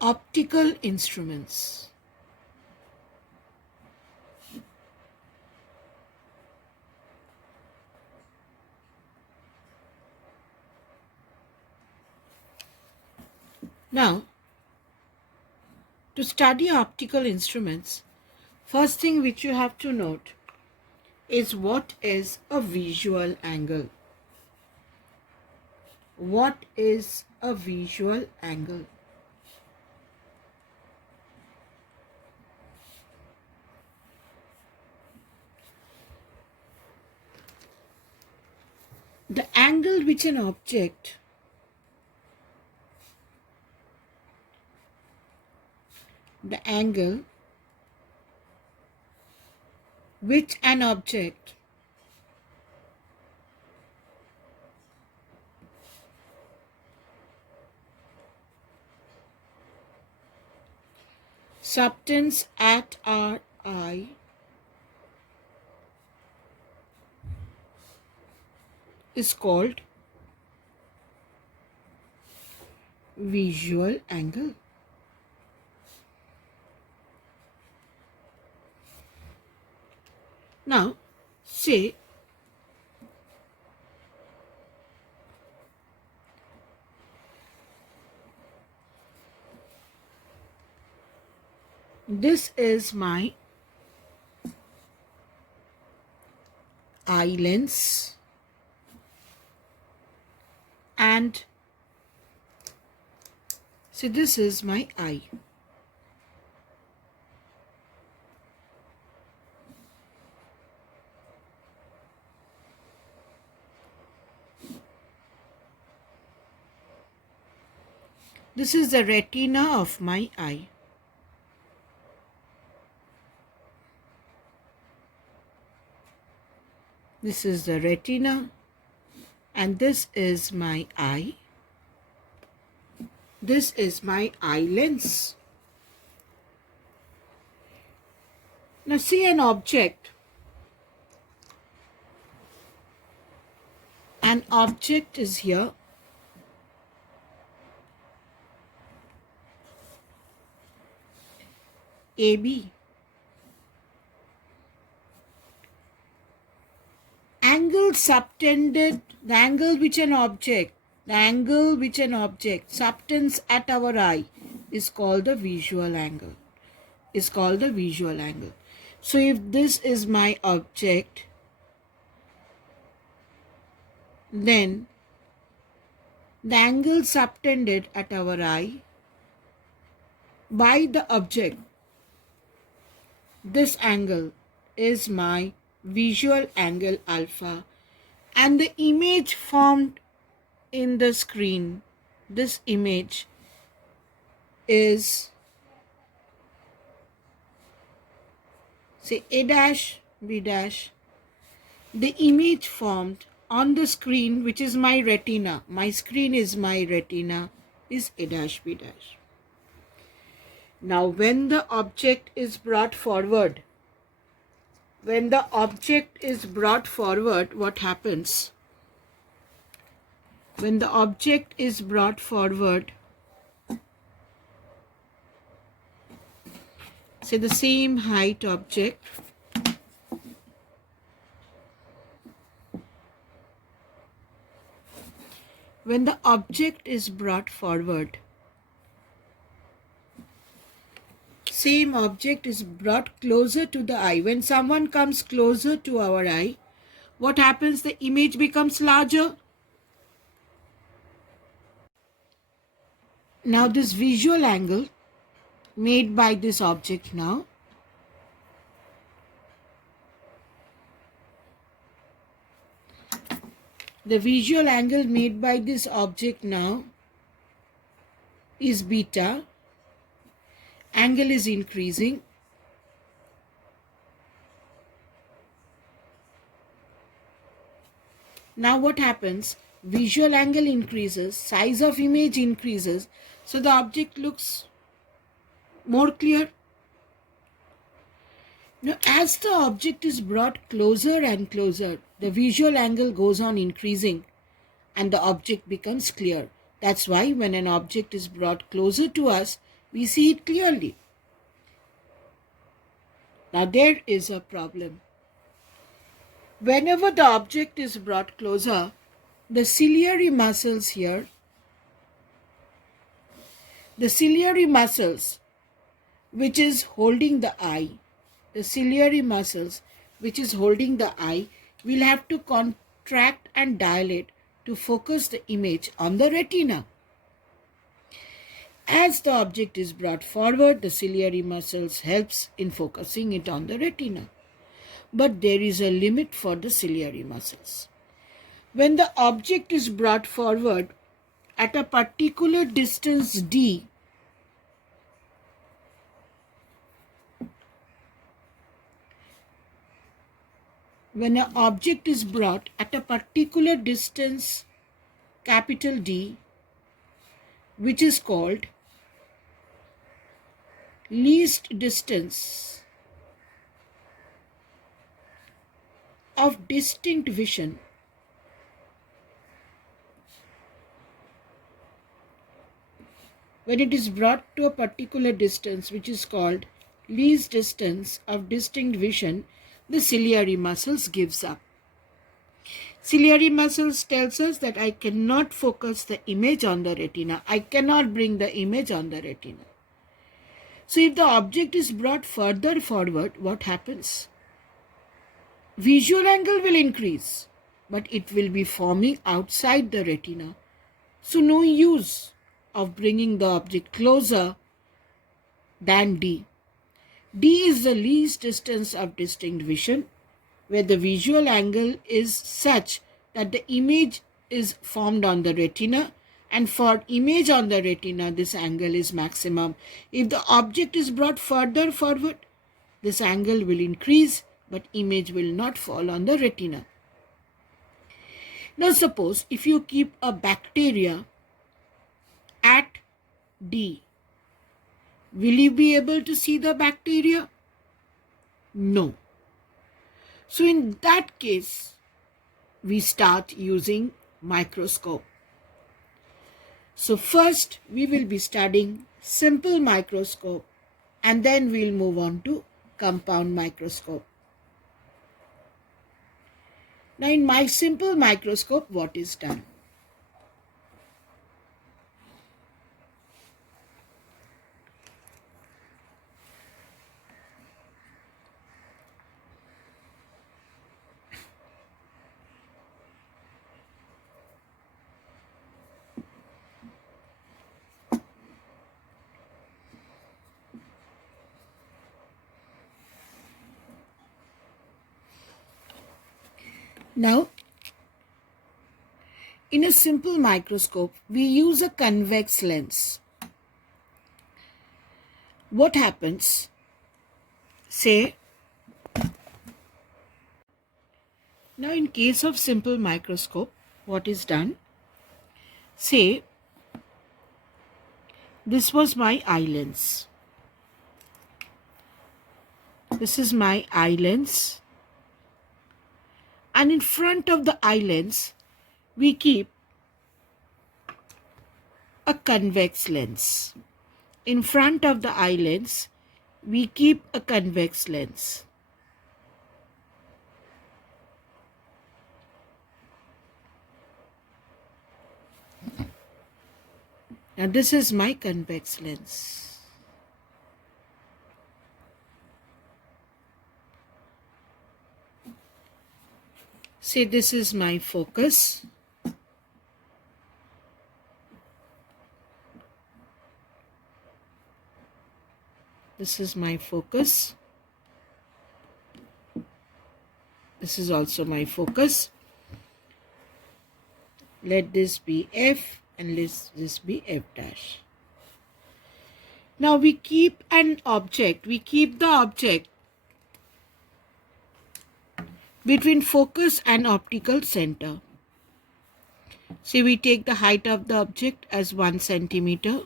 Optical instruments. Now, to study optical instruments, first thing which you have to note is what is a visual angle. What is a visual angle? The angle which an object subtends at our eye is called visual angle. Now, say this is my eye lens and say this is my eye. This is the retina of my eye. This is the retina and this is my eye. This is my eye lens. Now see an object. An object is here. AB. Angle subtended, the angle which an object subtends at our eye is called the visual angle. So if this is my object, then the angle subtended at our eye by the object, this angle is my visual angle alpha, and the image formed in the screen, this image is say A dash, B dash. The image formed on the screen, which is my retina, my screen is my retina, is A dash, B dash. Now when the object is brought forward, what happens? When the object is brought forward, say the same height object, when the object is brought forward, same object is brought closer to the eye. When someone comes closer to our eye, what happens? The image becomes larger. Now this visual angle made by this object now, the visual angle made by this object now is beta. Angle is increasing. Now what happens? Visual angle increases, size of image increases, so the object looks more clear. Now as the object is brought closer and closer, the visual angle goes on increasing and the object becomes clear. That's why when an object is brought closer to us, We see it clearly. Now there is a problem. Whenever the object is brought closer, the ciliary muscles here, the ciliary muscles which is holding the eye, the ciliary muscles which is holding the eye will have to contract and dilate to focus the image on the retina. As the object is brought forward, the ciliary muscles helps in focusing it on the retina. But there is a limit for the ciliary muscles. When the object is brought forward at a particular distance d, when an object is brought at a particular distance capital D, which is called least distance of distinct vision, when it is brought to a particular distance which is called least distance of distinct vision, the ciliary muscles gives up. Ciliary muscles tells us that I cannot focus the image on the retina. I cannot bring the image on the retina. So if the object is brought further forward, what happens? Visual angle will increase, but it will be forming outside the retina. So no use of bringing the object closer than D. D is the least distance of distinct vision, where the visual angle is such that the image is formed on the retina, and for image on the retina, this angle is maximum. If the object is brought further forward, this angle will increase, but image will not fall on the retina. Now suppose if you keep a bacteria at D, will you be able to see the bacteria? No. So in that case, we start using microscope. So first we will be studying simple microscope, and then we'll move on to compound microscope. Now in my simple microscope, what is done? Now, in a simple microscope, we use a convex lens. What happens? Say, now in case of simple microscope, what is done? Say, this was my eye lens. This is my eye lens. And in front of the eye lens, we keep a convex lens. In front of the eye lens, we keep a convex lens. Now this is my convex lens. Say this is my focus. This is my focus. This is also my focus. Let this be F and let this be F dash. Now we keep an object. We keep the object between focus and optical center. So we take the height of the object as 1 centimeter.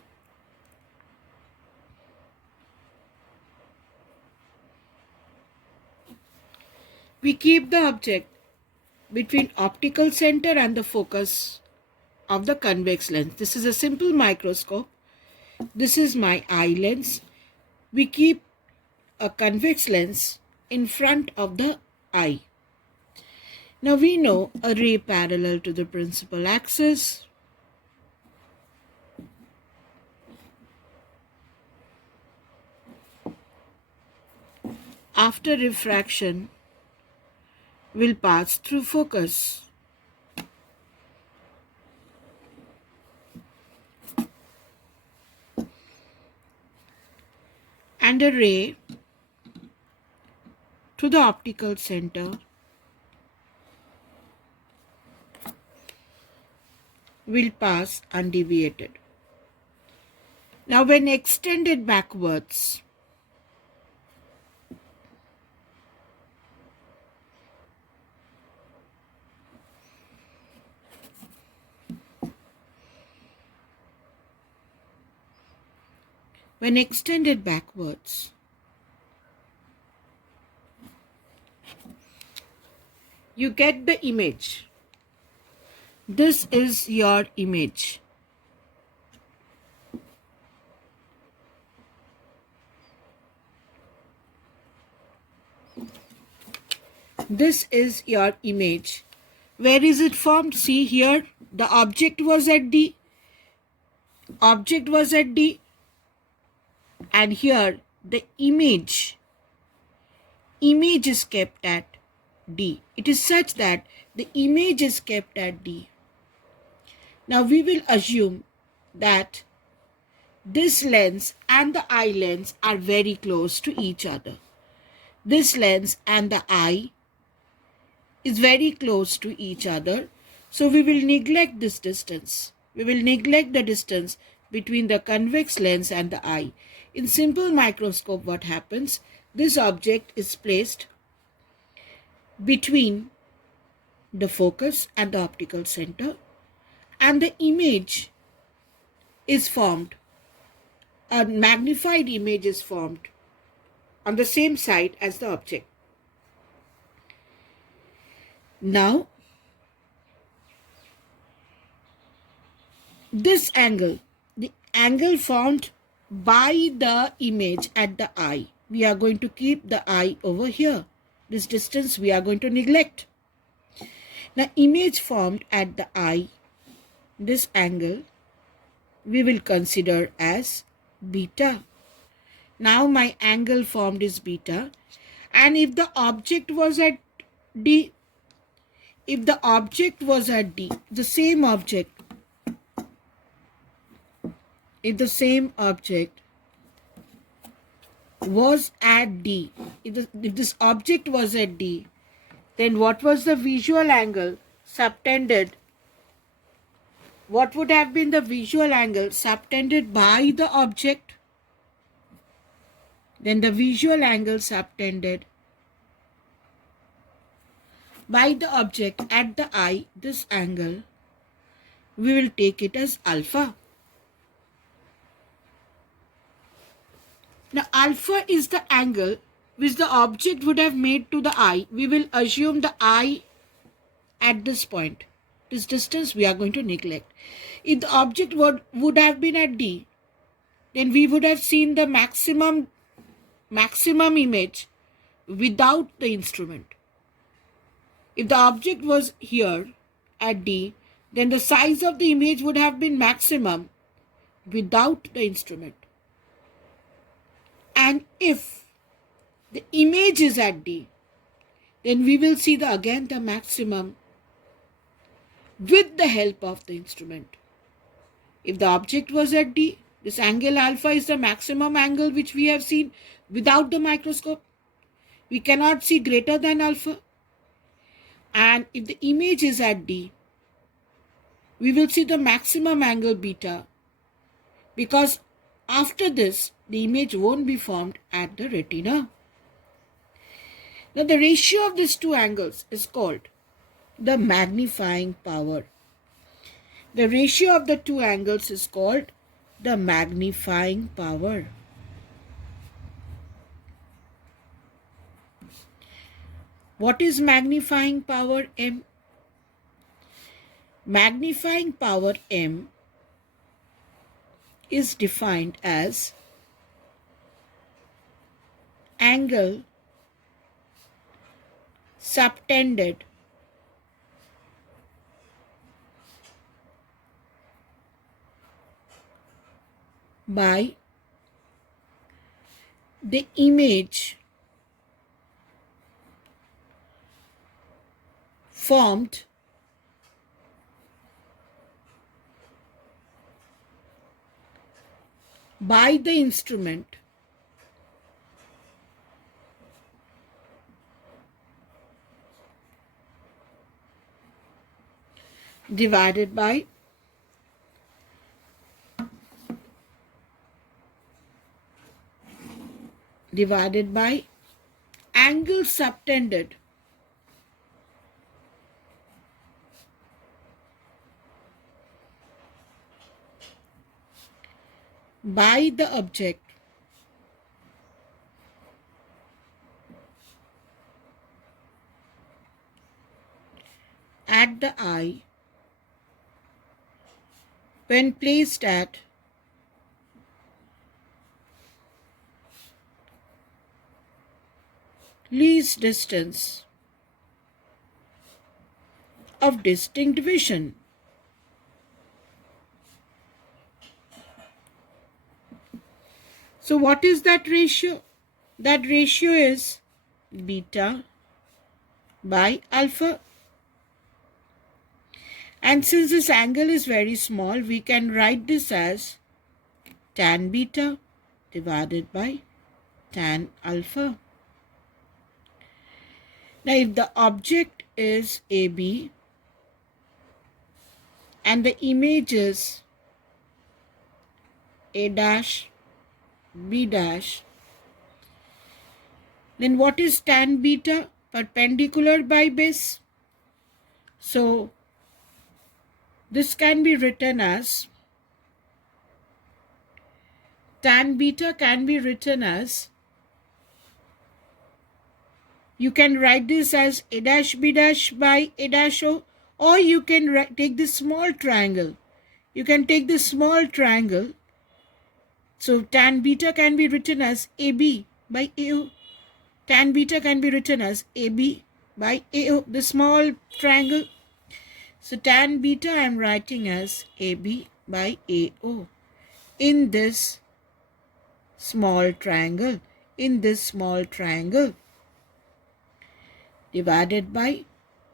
We keep the object between optical center and the focus of the convex lens. This is a simple microscope. This is my eye lens. We keep a convex lens in front of the eye. Now we know a ray parallel to the principal axis. After refraction, will pass through focus. And a ray to the optical center will pass undeviated. Now when extended backwards, you get the image. This is your image. This is your image. Where is it formed? See here, the object was at D. And here the image is kept at D. It is such that the image is kept at D. Now we will assume that this lens and the eye lens are very close to each other. This lens and the eye is very close to each other. So we will neglect this distance. We will neglect the distance between the convex lens and the eye. In simple microscope, what happens? This object is placed between the focus and the optical center, and the image is formed. A magnified image is formed on the same side as the object. Now, this angle, the angle formed by the image at the eye, we are going to keep the eye over here. This distance we are going to neglect. Now, image formed at the eye, this angle, we will consider as beta. Now, my angle formed is beta. And if the object was at D, the same object, if the same object was at D, if this object was at D, then what was the visual angle subtended? What would have been the visual angle subtended by the object? Then the visual angle subtended by the object at the eye, this angle, we will take it as alpha. Now, alpha is the angle which the object would have made to the eye. We will assume the eye at this point. This distance we are going to neglect. If the object would have been at D, then we would have seen the maximum image without the instrument. If the object was here at D, then the size of the image would have been maximum without the instrument. And if the image is at D, then we will see again the maximum with the help of the instrument. If the object was at D, this angle alpha is the maximum angle which we have seen without the microscope. We cannot see greater than alpha. And if the image is at D, we will see the maximum angle beta, because after this, the image won't be formed at the retina. Now, the ratio of these two angles is called the magnifying power. The ratio of the two angles is called the magnifying power. What is magnifying power M? Magnifying power M is defined as angle subtended by the image formed by the instrument divided by angle subtended by the object at the eye when placed at least distance of distinct vision. So what is that ratio? That ratio is beta by alpha. And since this angle is very small, we can write this as tan beta divided by tan alpha. Now, if the object is AB and the image is A dash, B dash, then what is tan beta? Perpendicular by base. So, this can be written as tan beta can be written as, you can write this as A dash B dash by A dash O, or you can take this small triangle. You can take this small triangle. So tan beta can be written as AB by AO. Tan beta can be written as AB by AO, the small triangle. So tan beta I am writing as AB by AO in this small triangle, divided by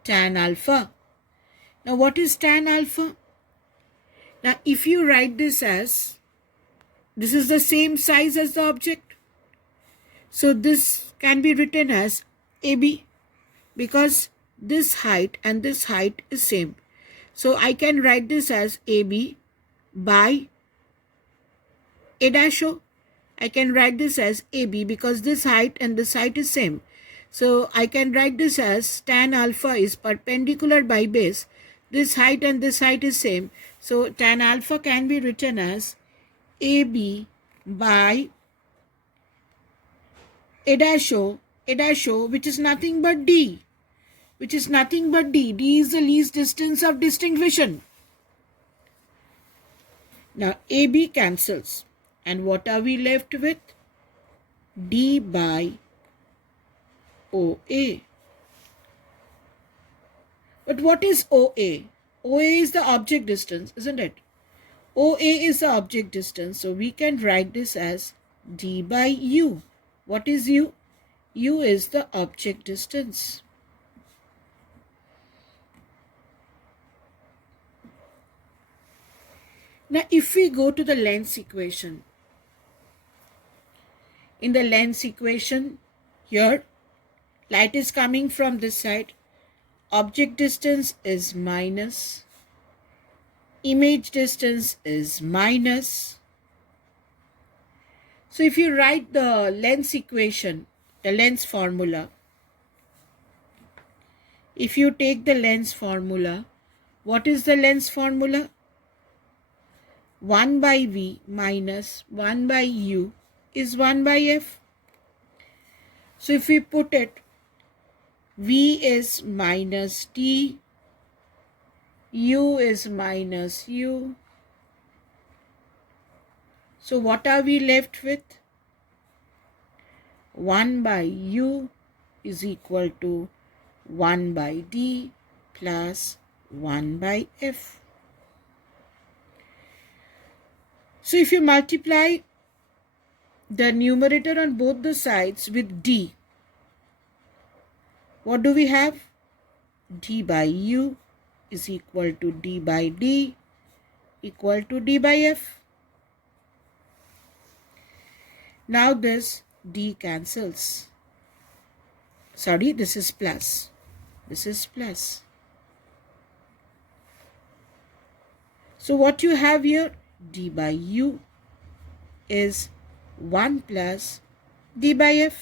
tan alpha. Now what is tan alpha? Now if you write this as, this is the same size as the object. So this can be written as AB because this height and this height is same. So I can write this as AB by A dash O. I can write this as AB because this height and this height is same. So I can write this as tan alpha is perpendicular by base. This height and this height is same. So tan alpha can be written as AB by A dash O, which is nothing but D. D is the least distance of distinct vision. Now AB cancels. And what are we left with? D by OA. But what is OA? OA is the object distance, isn't it? OA is the object distance. So we can write this as D by U. What is U? U is the object distance. Now if we go to the length equation, in the length equation, here light is coming from this side, object distance is minus, image distance is minus. So if you write the length equation, the length formula, if you take the length formula, what is the length formula? 1 by V minus 1 by U is 1 by F. So if we put it, V is minus T, U is minus U, So what are we left with? 1 by u is equal to 1 by d plus 1 by f. So if you multiply the numerator on both the sides with d, what do we have? D by u is equal to d by d equal to d by f. Now this d cancels. Sorry, this is plus. This is plus. So what you have here? D by u is 1 plus d by f.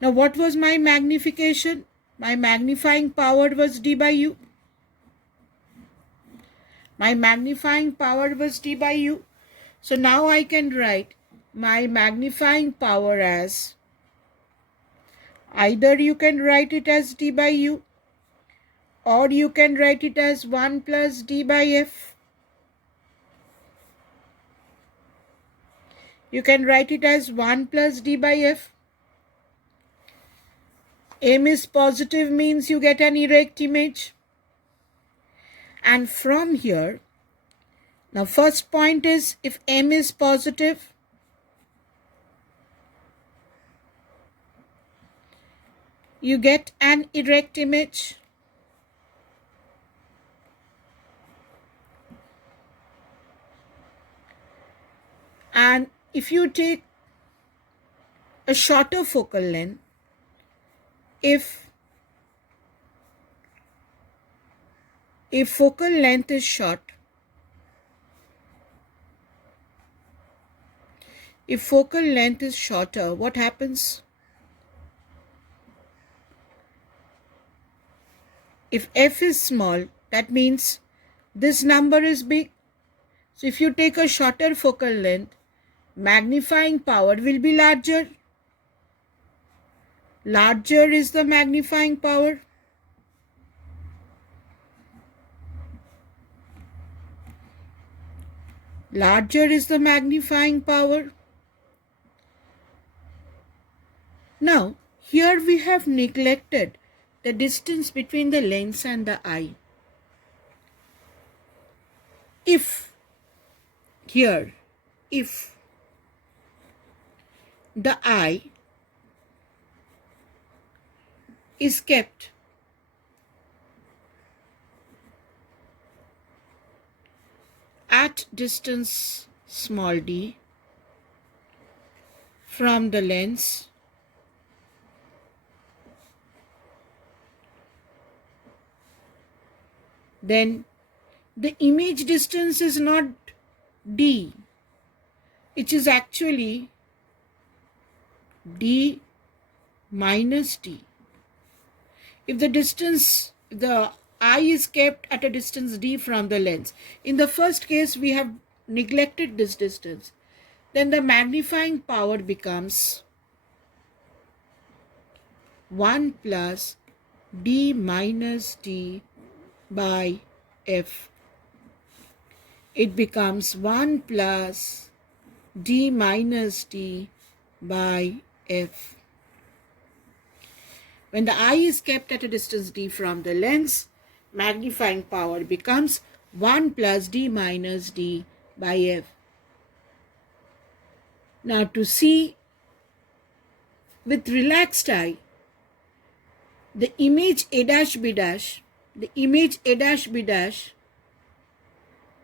Now what was my magnification? My magnifying power was d by u. My magnifying power was d by u. So now I can write my magnifying power as, either you can write it as d by u, or you can write it as 1 plus d by f. You can write it as 1 plus d by f. M is positive means you get an erect image. And from here, now first point is, if M is positive, you get an erect image. And if you take a shorter focal length, if focal length is short, if focal length is shorter, what happens? If f is small, that means this number is big. So if you take a shorter focal length, magnifying power will be larger. Larger is the magnifying power. Larger is the magnifying power. Now, here we have neglected the distance between the lens and the eye. If the eye is kept at distance small d from the lens, then the image distance is not d, it is actually d minus d. If the eye is kept at a distance d from the lens, in the first case we have neglected this distance, then the magnifying power becomes 1 plus d minus d by f. It becomes 1 plus d minus d by f. When the eye is kept at a distance d from the lens, magnifying power becomes 1 plus d minus d by f. Now to see with relaxed eye, the image A dash B dash,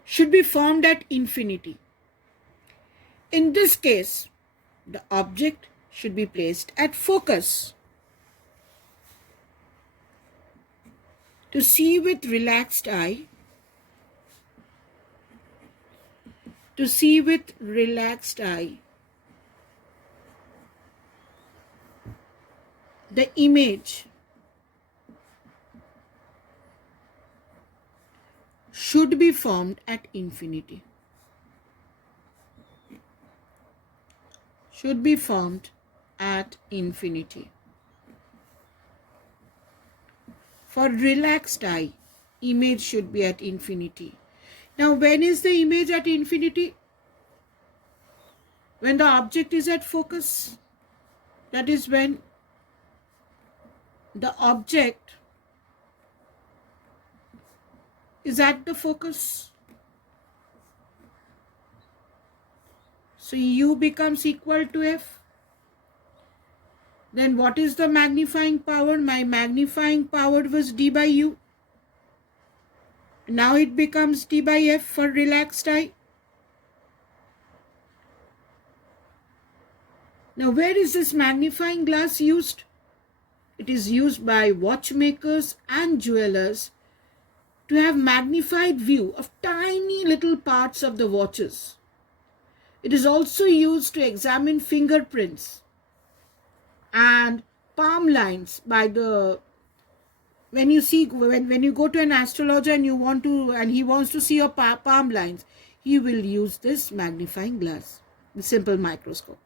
should be formed at infinity. In this case, the object should be placed at focus. To see with relaxed eye, the image should be formed at infinity. Should be formed at infinity. For relaxed eye, image should be at infinity. Now, when is the image at infinity? When the object is at focus. That is when the object is at the focus. So U becomes equal to F. Then what is the magnifying power? My magnifying power was D by U. Now it becomes D by F for relaxed eye. Now where is this magnifying glass used? It is used by watchmakers and jewelers to have magnified view of tiny little parts of the watches. It is also used to examine fingerprints and palm lines by the when you go to an astrologer and he wants to see your palm lines, he will use this magnifying glass, the simple microscope.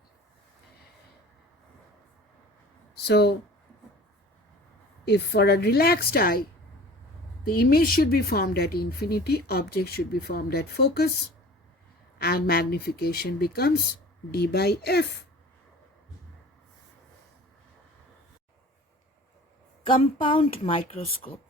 So if for a relaxed eye, the image should be formed at infinity, object should be formed at focus, and magnification becomes D by F. Compound microscope.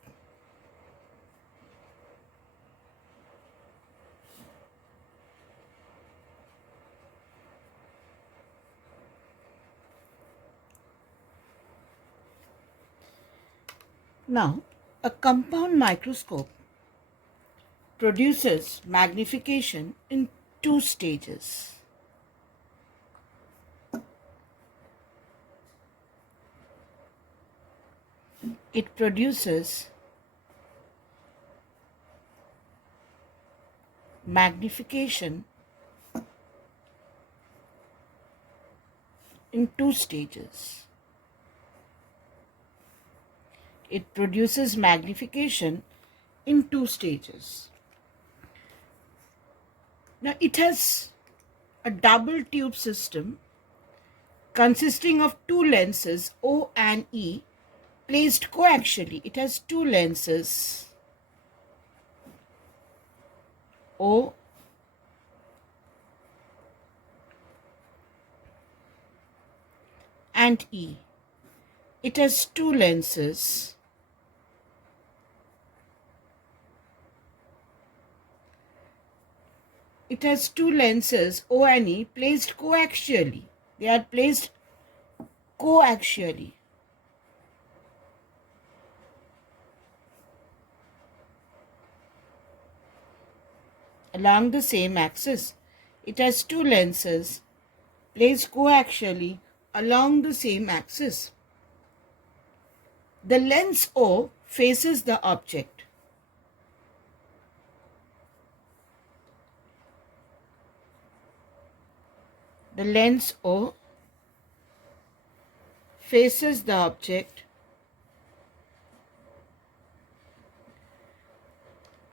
Now, a compound microscope produces magnification in two stages. It produces magnification in two stages. It produces magnification in two stages. Now it has a double tube system consisting of two lenses O and E placed coaxially. It has two lenses O and E. It has two lenses O and E placed coaxially. They are placed coaxially. Along the same axis. It has two lenses placed coaxially along the same axis. The lens O faces the object. The lens O faces the object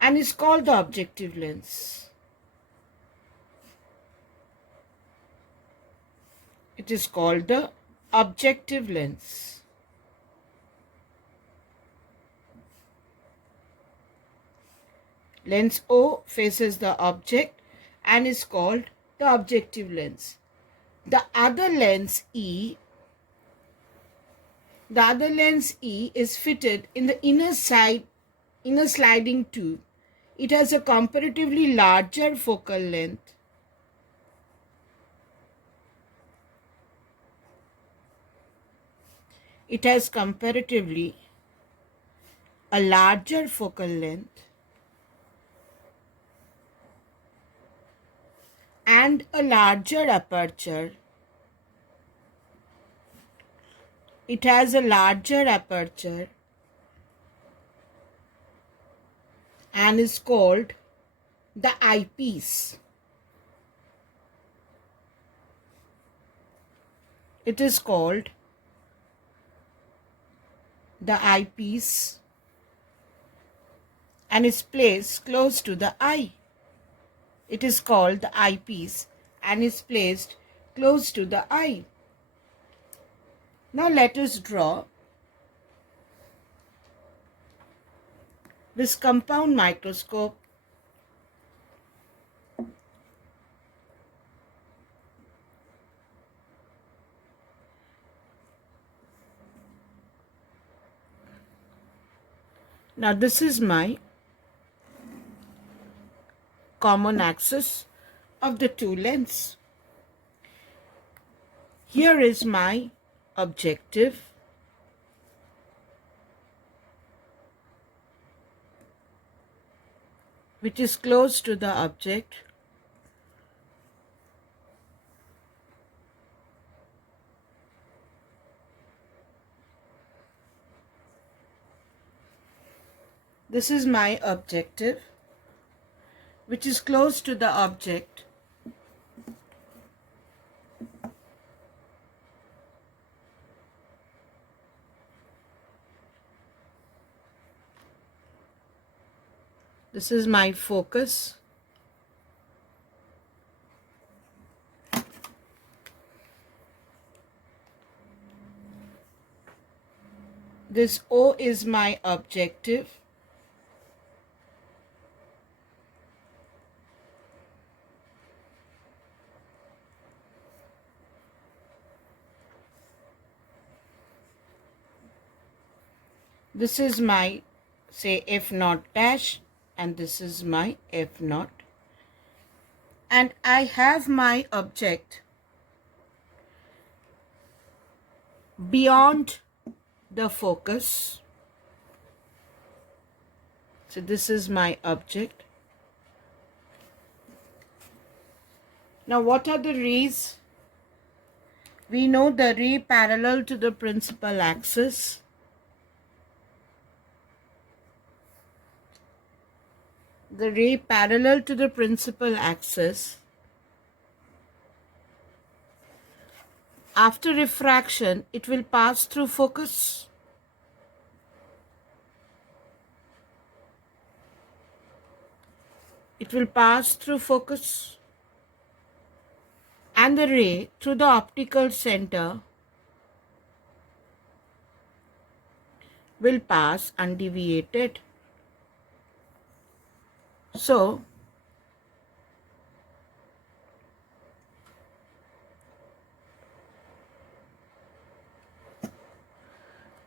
and is called the objective lens. It is called the objective lens. Lens O faces the object and is called the objective lens. The other lens E is fitted in the inner sliding tube. It has a comparatively larger focal length. It has comparatively a larger focal length and a larger aperture. It has a larger aperture and is called the eyepiece. It is called the eyepiece and is placed close to the eye. It is called the eyepiece and is placed close to the eye. Now let us draw this compound microscope Now this is my common axis of the two lenses. Here is my objective, which is close to the object. This is my objective, which is close to the object. This is my focus. This O is my objective. This is my, say, F naught dash, and this is my F naught. And I have my object beyond the focus. So this is my object. Now what are the rays? We know the ray parallel to the principal axis. The ray parallel to the principal axis, after refraction, it will pass through focus. It will pass through focus, and the ray through the optical center will pass undeviated. So,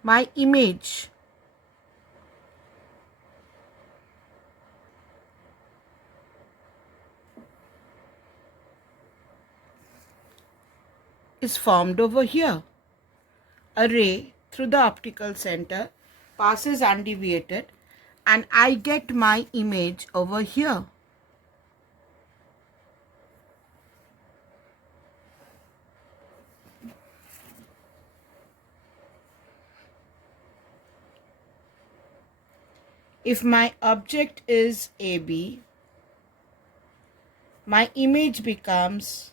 my image is formed over here. A ray through the optical center passes undeviated, and I get my image over here. If my object is AB, my image becomes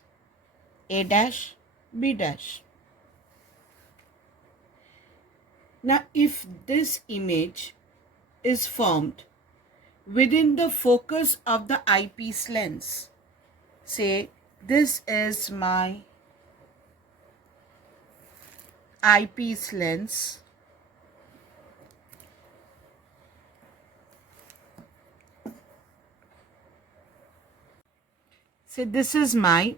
A dash, B dash. Now, if this image is formed within the focus of the eyepiece lens, say this is my eyepiece lens, say this is my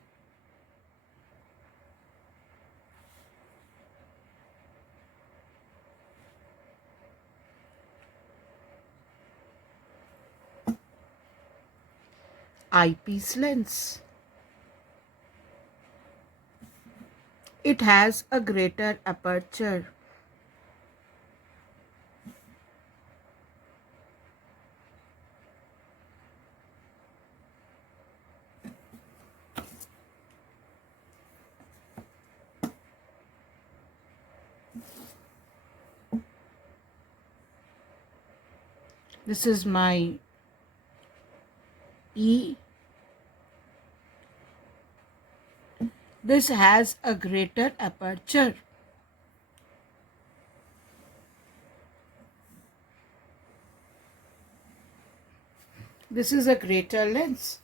eyepiece lens. It has a greater aperture. This is my E. This has a greater aperture. This is a greater lens,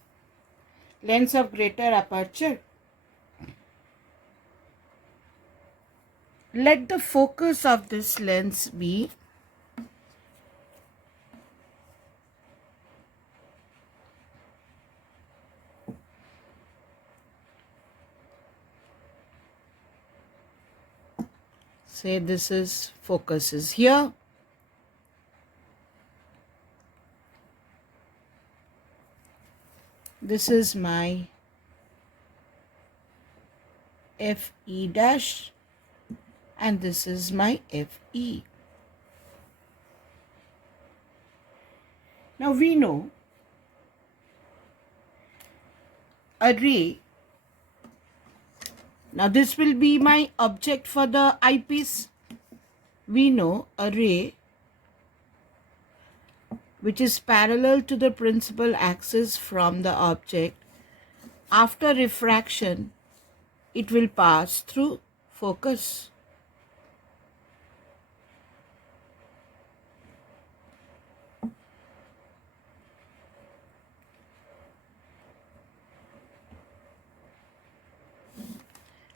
lens of greater aperture. Let the focus of this lens be say this is focus is here. this is my FE dash, and this is my FE. Now we know a ray. Now this will be my object for the eyepiece. We know a ray which is parallel to the principal axis from the object. After refraction, it will pass through focus.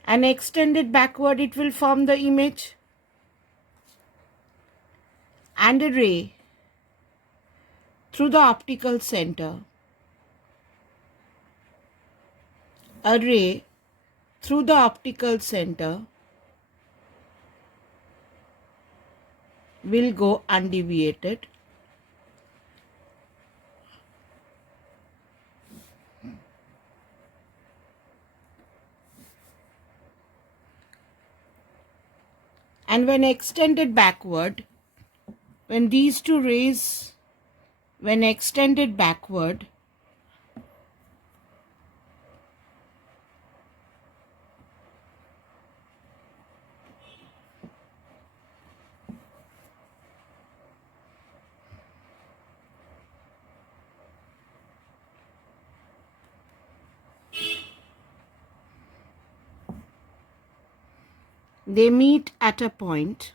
And extended backward, it will form the image. And a ray through the optical center. A ray through the optical center will go undeviated. And when extended backward, when these two rays, when extended backward, they meet at a point.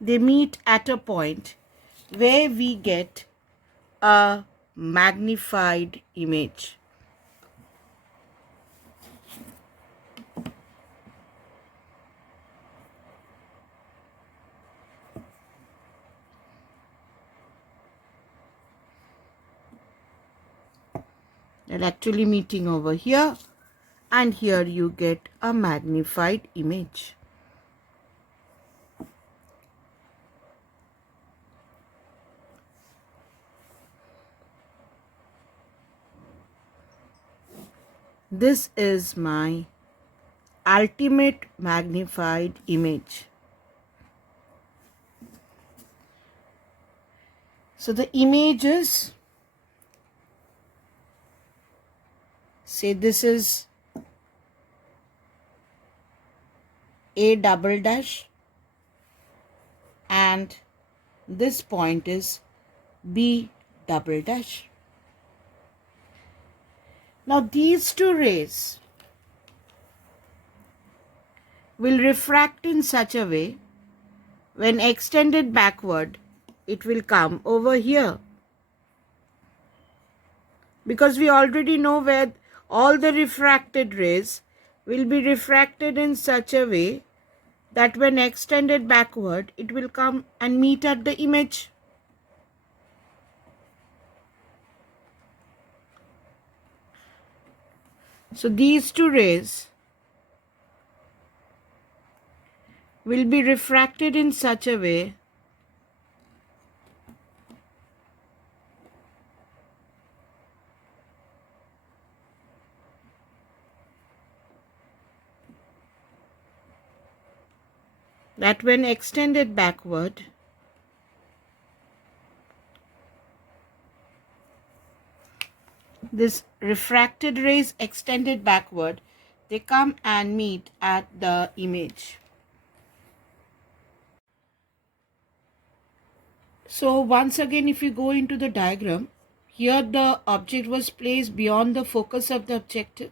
They meet at a point where we get a magnified image. They're actually meeting over here, and here you get a magnified image. This is my ultimate magnified image. So the image is, say this is A double dash, and this point is B double dash. Now these two rays will refract in such a way, when extended backward, it will come over here. Because we already know where all the refracted rays will be refracted in such a way that when extended backward, it will come and meet at the image. So these two rays will be refracted in such a way that when extended backward, this refracted rays extended backward, they come and meet at the image. So once again, if you go into the diagram, here the object was placed beyond the focus of the objective,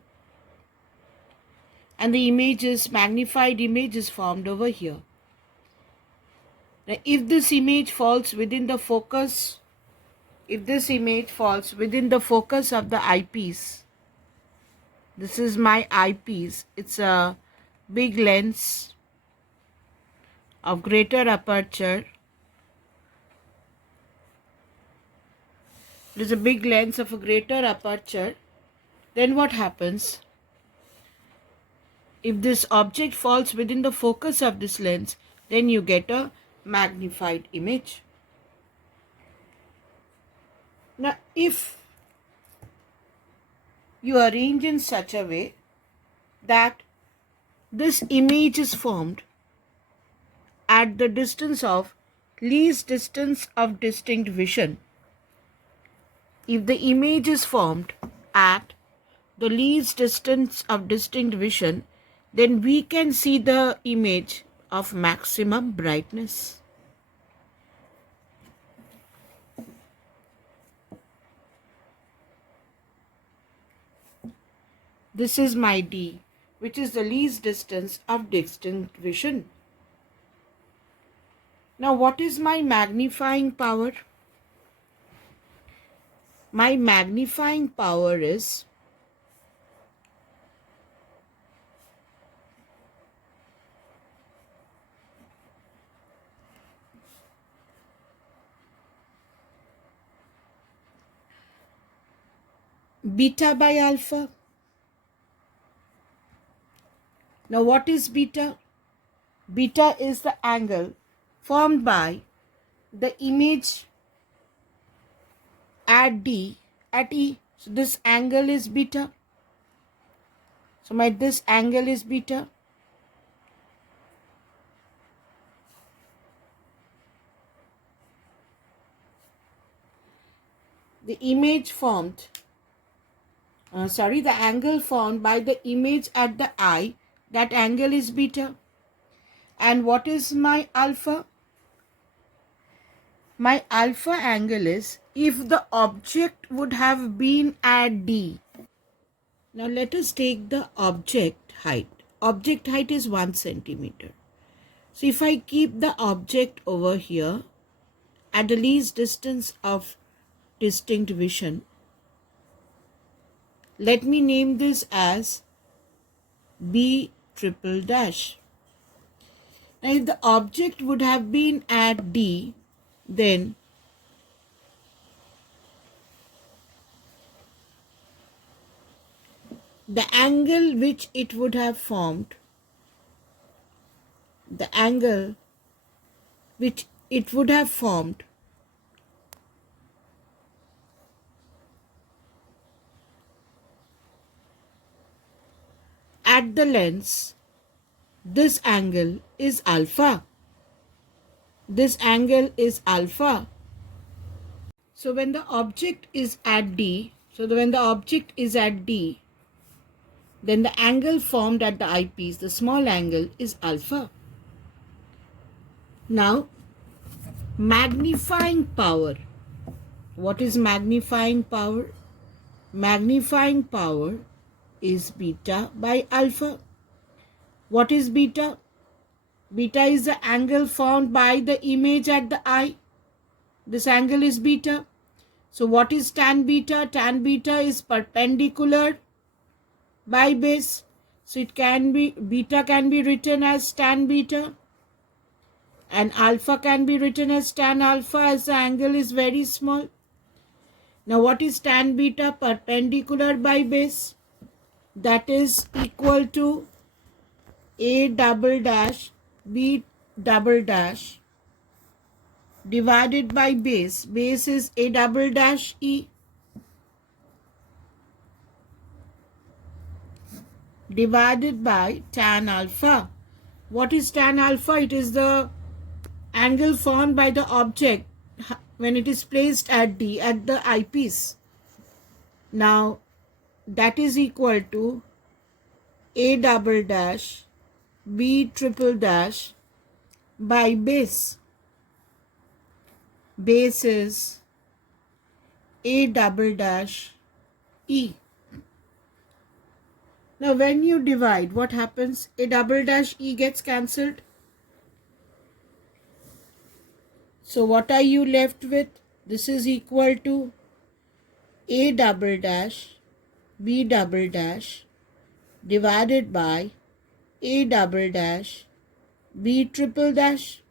and the magnified image is formed over here. Now, if this image falls within the focus, if this image falls within the focus of the eyepiece, this is my eyepiece, it's a big lens of greater aperture. It is a big lens of a greater aperture. Then what happens? If this object falls within the focus of this lens, then you get a magnified image. Now, if you arrange in such a way that this image is formed at the distance of least distance of distinct vision, if the image is formed at the least distance of distinct vision, then we can see the image of maximum brightness. This is my D, which is the least distance of distinct vision. Now, what is my magnifying power? My magnifying power is beta by alpha. Now, what is beta? Beta is the angle formed by the image at D at E. So, this angle is beta. So, this angle is beta. The image formed, the angle formed by the image at the eye, that angle is beta. And what is my alpha? My alpha angle is if the object would have been at D. Now let us take the object height. Object height is 1 centimeter. So if I keep the object over here at the least distance of distinct vision, let me name this as B triple dash. Now if the object would have been at D, then the angle which it would have formed, the angle which it would have formed at the lens, this angle is alpha. This angle is alpha. So when the object is at D, then the angle formed at the eyepiece, the small angle, is alpha. Now, magnifying power. What is magnifying power? Magnifying power is beta by alpha. What is beta? Beta is the angle formed by the image at the eye. This angle is beta. So what is tan beta? Tan beta is perpendicular by base. So it can be, beta can be written as tan beta, and alpha can be written as tan alpha, as the angle is very small. Now what is tan beta? Perpendicular by base. That is equal to A double dash B double dash divided by base. Base is A double dash E divided by tan alpha. What is tan alpha? It is the angle formed by the object when it is placed at D, at the eyepiece. Now that is equal to A double dash B triple dash by base. Base is A double dash E. Now when you divide, what happens? A double dash E gets cancelled. So what are you left with? This is equal to A double dash B double dash divided by A double dash B triple dash.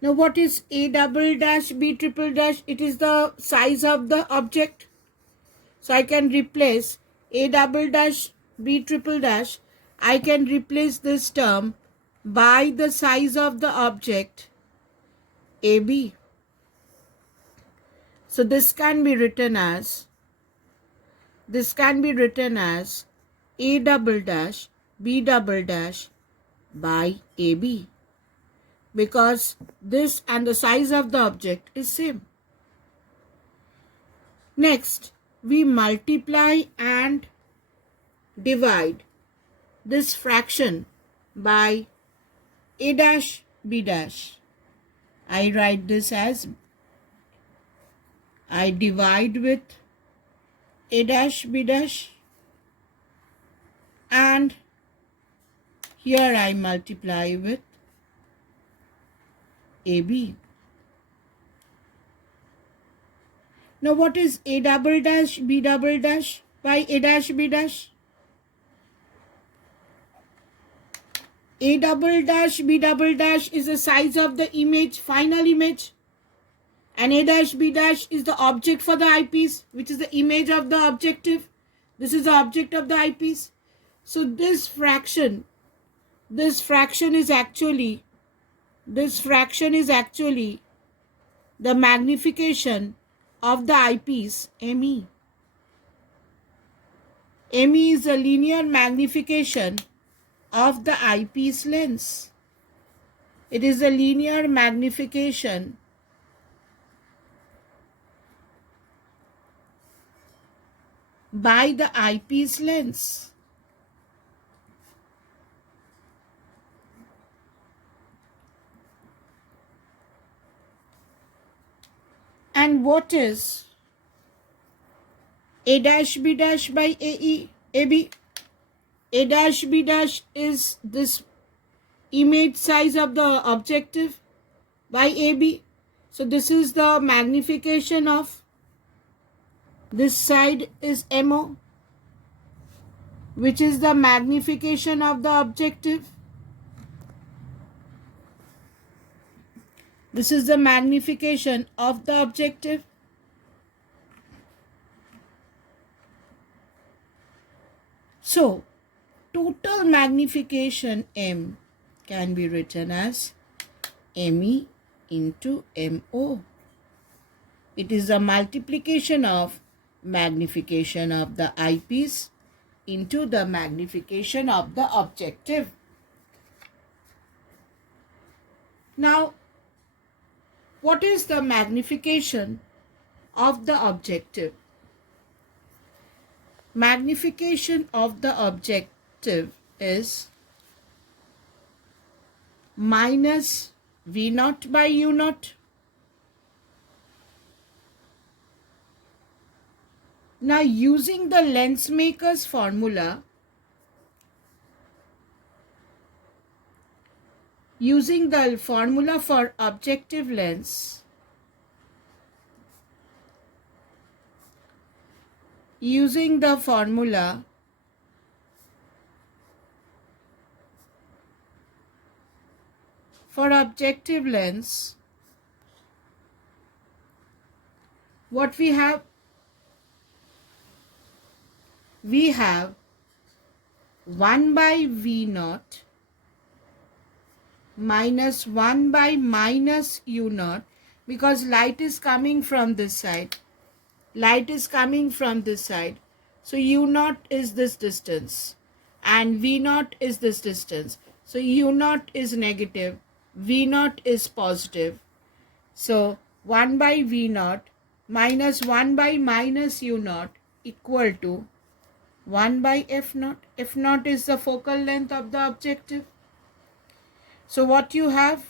Now what is A double dash B triple dash? It is the size of the object. So I can replace A double dash B triple dash. I can replace this term by the size of the object AB. So this can be written as A double dash B double dash by AB, because this and the size of the object is same. Next, we multiply and divide this fraction by A dash B dash. I write this as, I divide with A dash B dash, and here I multiply with AB. Now what is A double dash B double dash by A dash B dash? A double dash B double dash is the size of the image, final image, and A dash B dash is the object for the eyepiece, which is the image of the objective. This is the object of the eyepiece. So this fraction is actually the magnification of the eyepiece, ME. ME is a linear magnification of the eyepiece lens. It is a linear magnification by the eyepiece lens. And what is A dash B dash by AB? A dash B dash is this image size of the objective by AB. So this is the magnification of, this side is MO, which is the magnification of the objective. This is the magnification of the objective. So total magnification M can be written as ME into MO. It is the multiplication of magnification of the eyepiece into the magnification of the objective. Now, what is the magnification of the objective? Magnification of the objective is minus V naught by U naught. Now, using the lens maker's formula, using the formula for objective lens, using the formula for objective lens, what we have? We have 1 by V naught minus 1 by minus U naught, because light is coming from this side. Light is coming from this side. So U naught is this distance and V naught is this distance. So U naught is negative, V naught is positive. So 1 by V naught minus 1 by minus U naught equal to 1 by F naught. F naught is the focal length of the objective. So what you have?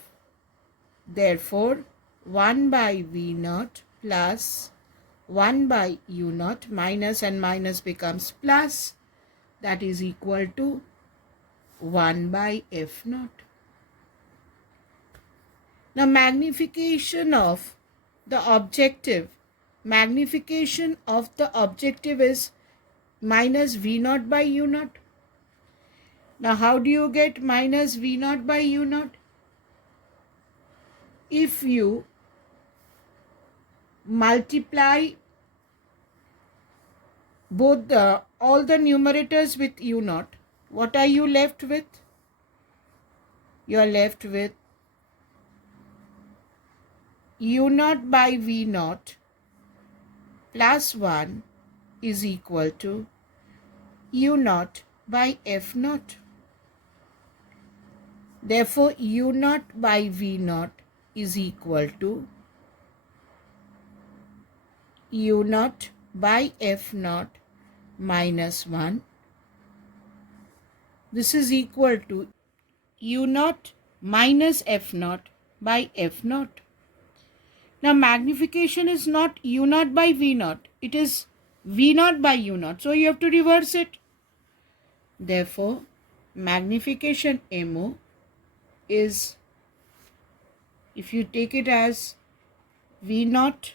Therefore, 1 by V naught plus 1 by U naught, minus and minus becomes plus, that is equal to 1 by F naught. Now, magnification of the objective is minus V naught by U naught. Now, how do you get minus V naught by U naught? If you multiply both all the numerators with U naught, what are you left with? You are left with U naught by V naught plus 1 is equal to u naught by f naught. Therefore, u naught by v naught is equal to u naught by f naught minus 1. This is equal to u naught minus f naught by f naught. Now, magnification is not u naught by v naught. It is v naught by u naught. So, you have to reverse it. Therefore, magnification MO is, if you take it as v naught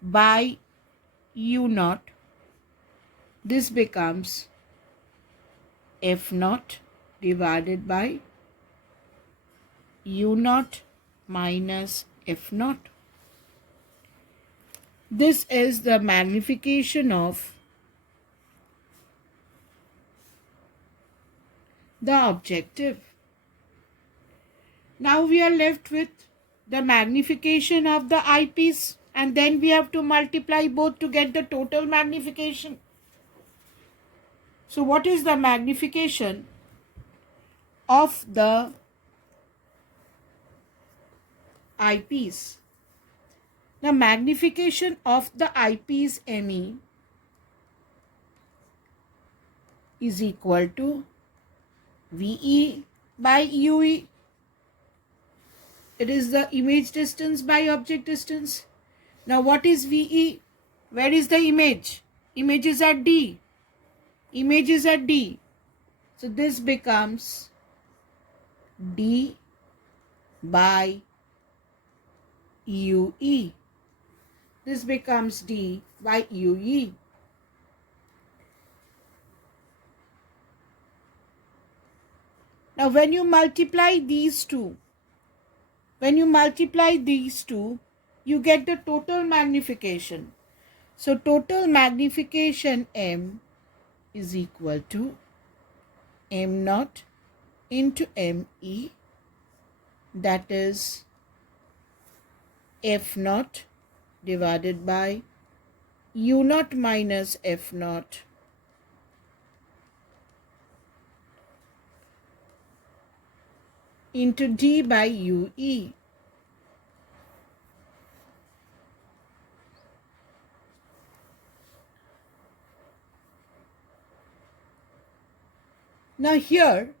by u naught, this becomes f naught divided by u naught minus f naught. This is the magnification of the objective. Now we are left with the magnification of the eyepiece, and then we have to multiply both to get the total magnification. So what is the magnification of the eyepiece? The magnification of the eyepiece ME is equal to VE by UE. It is the image distance by object distance. Now what is VE? Where is the image? Image is at D. Image is at D. So this becomes D by UE. This becomes D by UE. Now when you multiply these two, you get the total magnification. So total magnification M is equal to M naught into ME, that is F naught divided by U naught minus F naught into D by UE. Now here,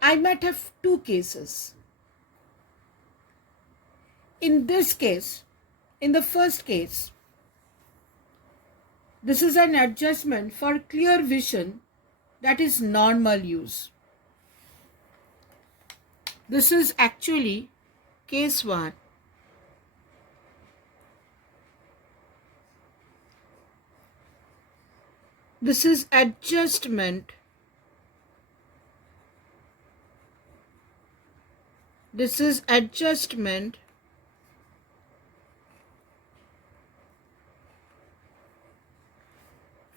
I might have two cases. In this case, in the first case, this is an adjustment for clear vision, that is normal use. This is actually case 1. This is adjustment. This is adjustment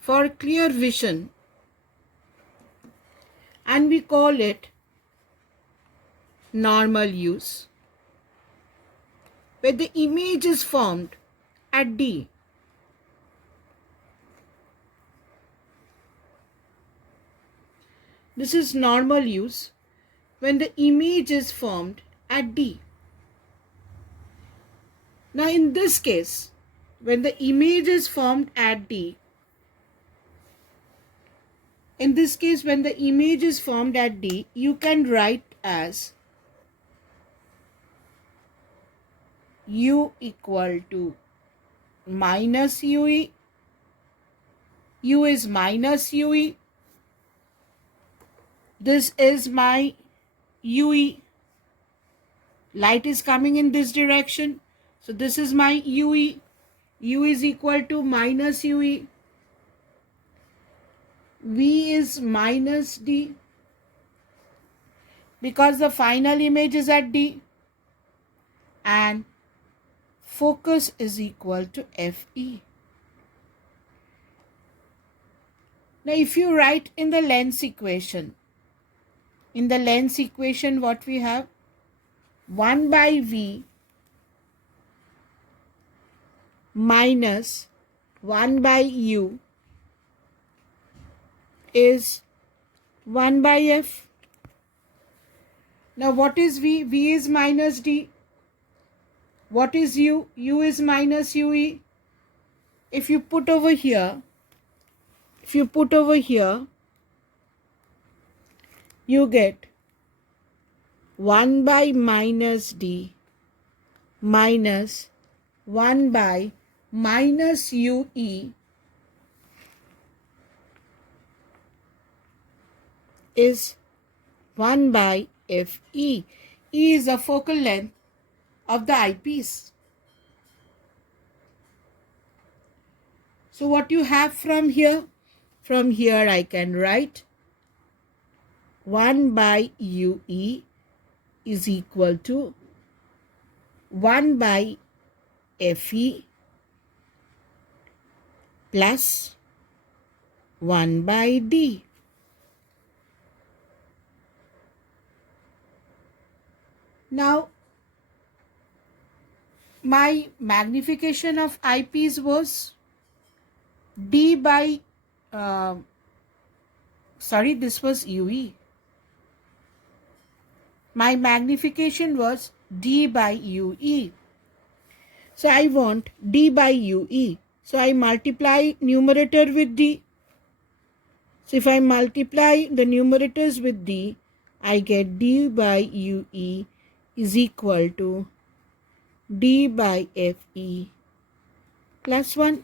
for clear vision, and we call it normal use, where the image is formed at D. This is normal use when the image is formed at D. Now in this case, when the image is formed at D, you can write as U equal to minus UE. U is minus UE. This is my UE. Light is coming in this direction. So this is my UE. U is equal to minus UE. V is minus D, because the final image is at D, and focus is equal to FE. Now if you write in the lens equation, what we have? 1 by V minus 1 by u is 1 by f. Now what is v? V is minus d. What is u? U is minus ue. If you put over here, you get 1 by minus d minus 1 by minus ue is 1 by fe. E is the focal length of the eyepiece. So what you have from here? From here I can write 1 by ue is equal to 1 by fe plus 1 by d. Now, my magnification of eyepiece was d by, this was ue. My magnification was d by ue. So I want d by ue. So I multiply numerator with d. So if I multiply the numerators with d, I get d by ue is equal to d by fe plus 1.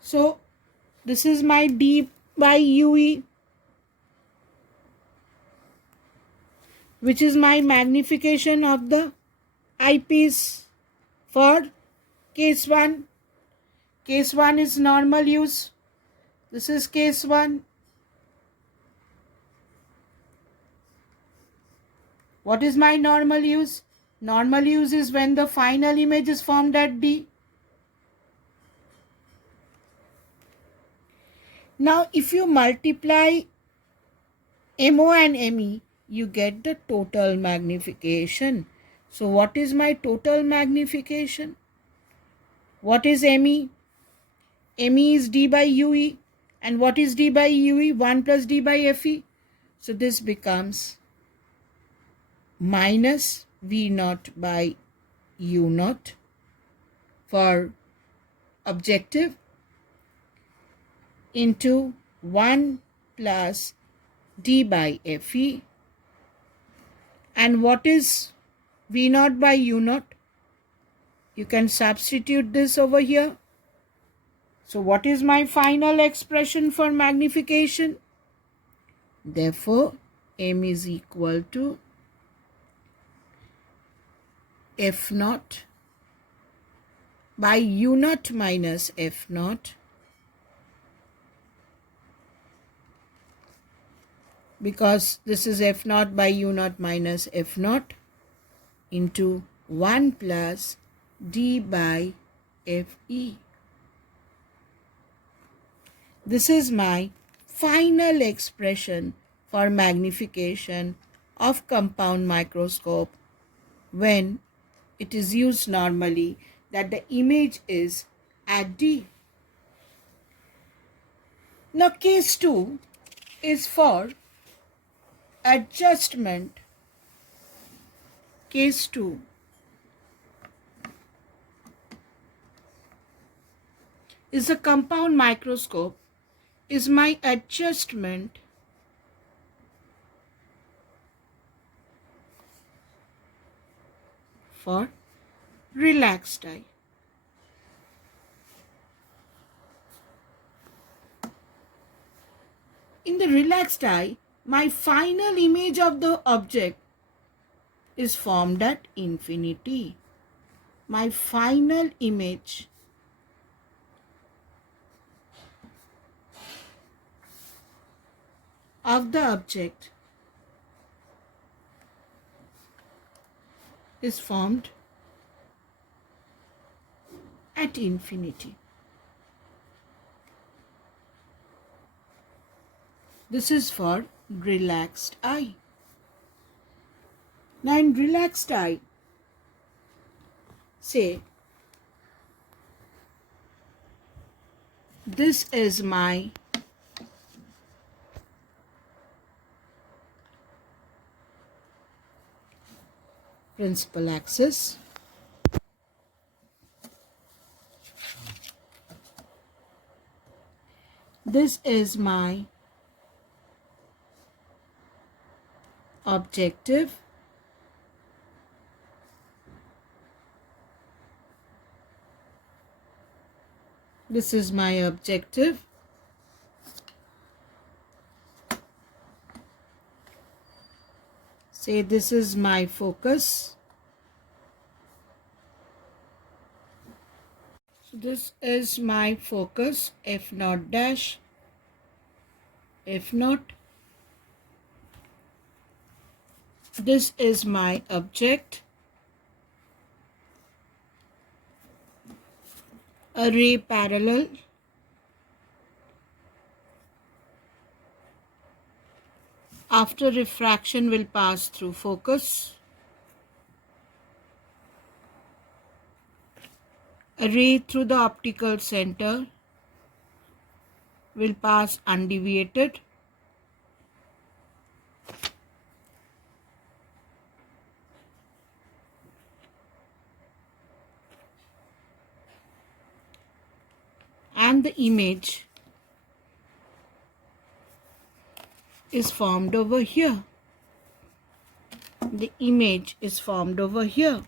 So this is my d by ue, which is my magnification of the eyepiece for case 1. Case 1 is normal use. This is case 1. What is my normal use? Normal use is when the final image is formed at D. Now, if you multiply MO and ME, you get the total magnification. So, what is my total magnification? What is ME? ME is D by UE. And what is D by UE? 1 plus D by FE. So, this becomes minus V naught by U naught for objective into 1 plus D by FE. And what is V naught by U naught? You can substitute this over here. So what is my final expression for magnification? Therefore, M is equal to F naught by U naught minus F naught, because this is F naught by U naught minus F naught, into 1 plus D by FE. This is my final expression for magnification of compound microscope when it is used normally, that the image is at D. Now case 2 is for adjustment. Case 2 is a compound microscope is my adjustment for relaxed eye. In the relaxed eye, my final image of the object is formed at infinity. My final image of the object is formed at infinity. This is for relaxed eye. Now in relaxed eye, say this is my principal axis. This is my objective. This is my objective. Say this is my focus. This is my focus, F naught dash, F naught. This is my object, a ray parallel. After refraction will pass through focus. A ray through the optical center will pass undeviated. And the image is formed over here. The image is formed over here.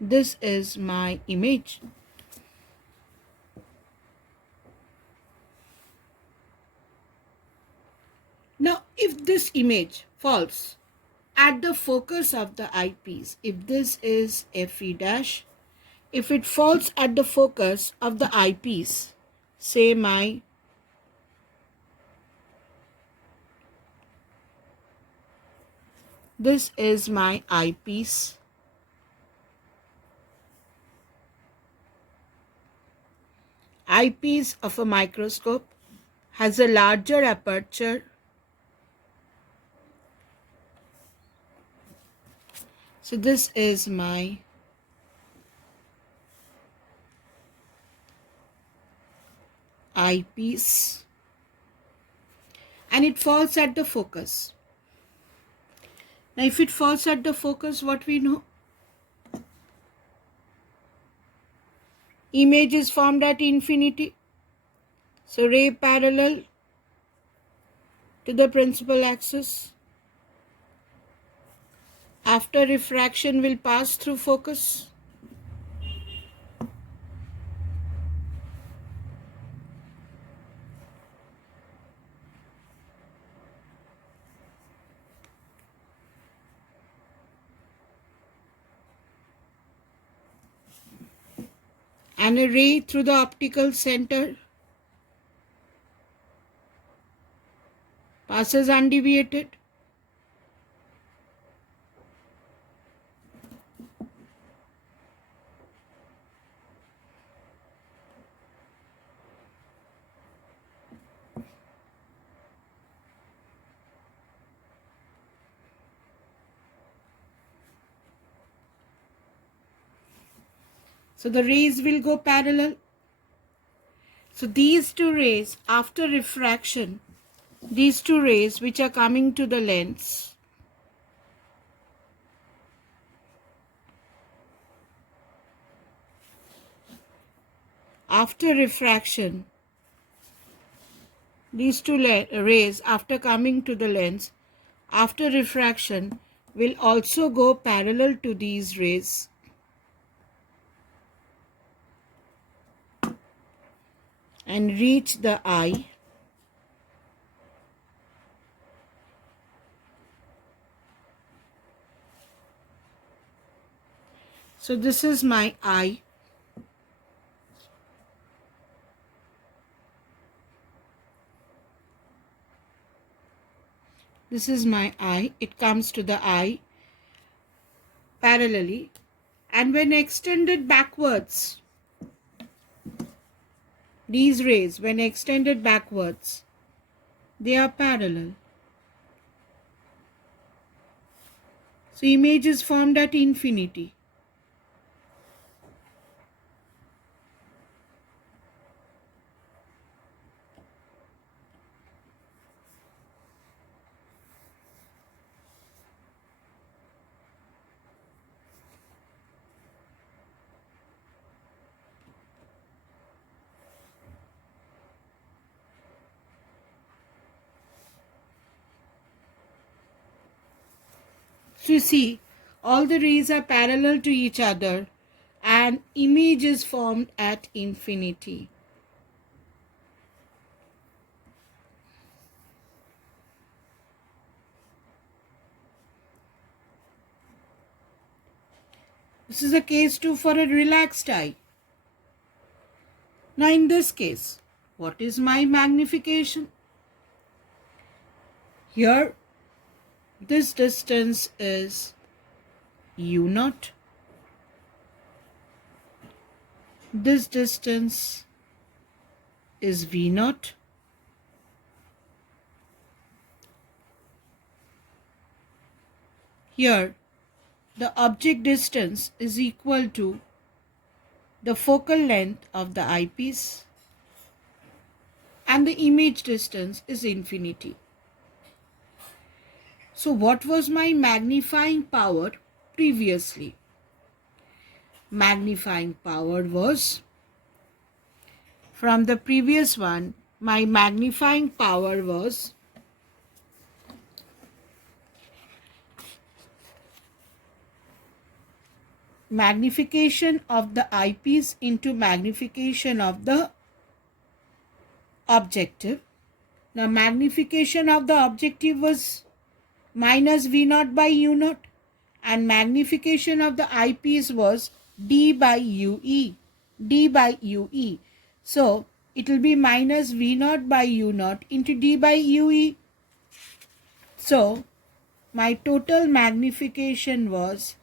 This is my image. Now, if this image falls at the focus of the eyepiece, if this is Fe dash, if it falls at the focus of the eyepiece, say my this is my eyepiece. Eyepiece of a microscope has a larger aperture. So this is my eyepiece and it falls at the focus. Now if it falls at the focus, what we know? Image is formed at infinity. So ray parallel to the principal axis. After refraction will pass through focus. And a ray through the optical center passes undeviated. So the rays will go parallel. So these two rays, after refraction, these two rays which are coming to the lens, after refraction, these two rays after coming to the lens, after refraction will also go parallel to these rays. And reach the eye. So this is my eye. This is my eye. It comes to the eye parallelly. And when extended backwards, these rays, when extended backwards, they are parallel. So image is formed at infinity. So you see, all the rays are parallel to each other and image is formed at infinity. This is a case too for a relaxed eye. Now in this case, what is my magnification? Here, this distance is u0. This distance is v0. Here, the object distance is equal to the focal length of the eyepiece and the image distance is infinity. So what was my magnifying power previously? Magnifying power was, from the previous one, my magnifying power was magnification of the eyepiece into magnification of the objective. Now magnification of the objective was minus V0 by U0 and magnification of the eyepiece was D by UE. D by UE. So it will be minus V0 by U0 into D by UE. So my total magnification was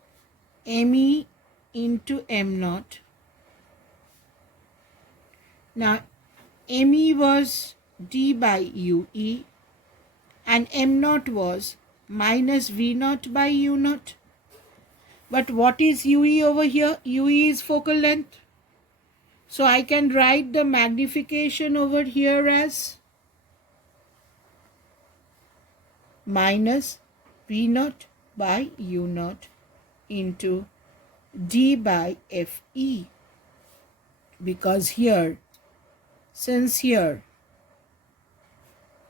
ME into M0. Now ME was D by UE and M0 was minus V0 by U0. But what is UE over here? UE is focal length. So I can write the magnification over here as minus V0 by U0 into D by FE. Because here, since here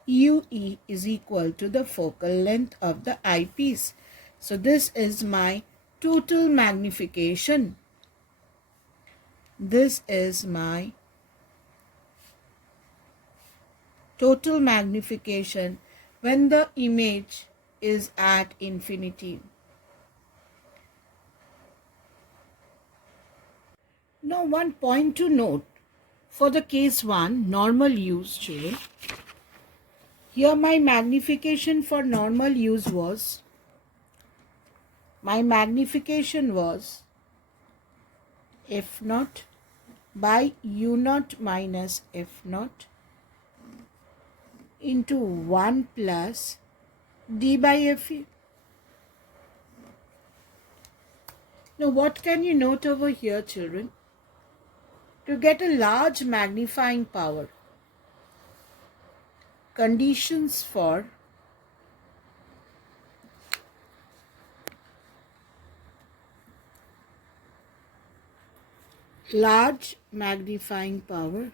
UE is equal to the focal length of the eyepiece. So this is my total magnification. This is my total magnification when the image is at infinity. Now one point to note for the case 1, normal use children. Here my magnification for normal use was, F0 by U0 minus F0 into 1 plus D by FE. Now what can you note over here children? To get a large magnifying power, conditions for large magnifying power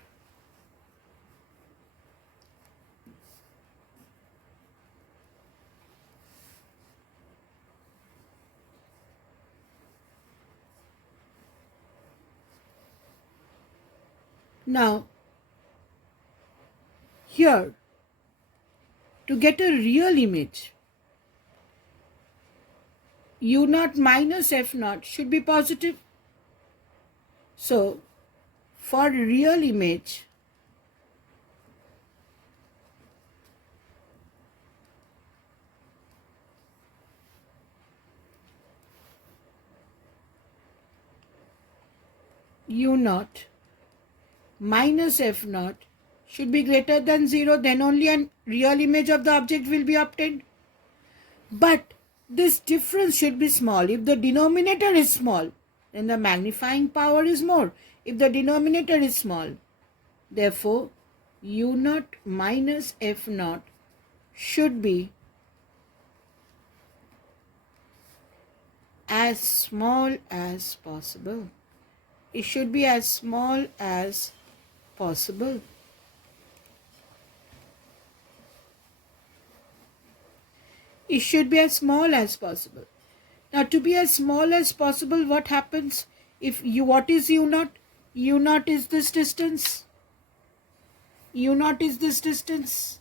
now here to get a real image U0 minus F0 should be positive. So for real image U0 minus F0 should be greater than 0, then only a real image of the object will be obtained. But This difference should be small. If the denominator is small, then the magnifying power is more. If the denominator is small, therefore, U naught minus F naught should be as small as possible. It should be as small as possible. It should be as small as possible. Now, to be as small as possible, what happens? What is U naught? U naught is this distance. U naught is this distance.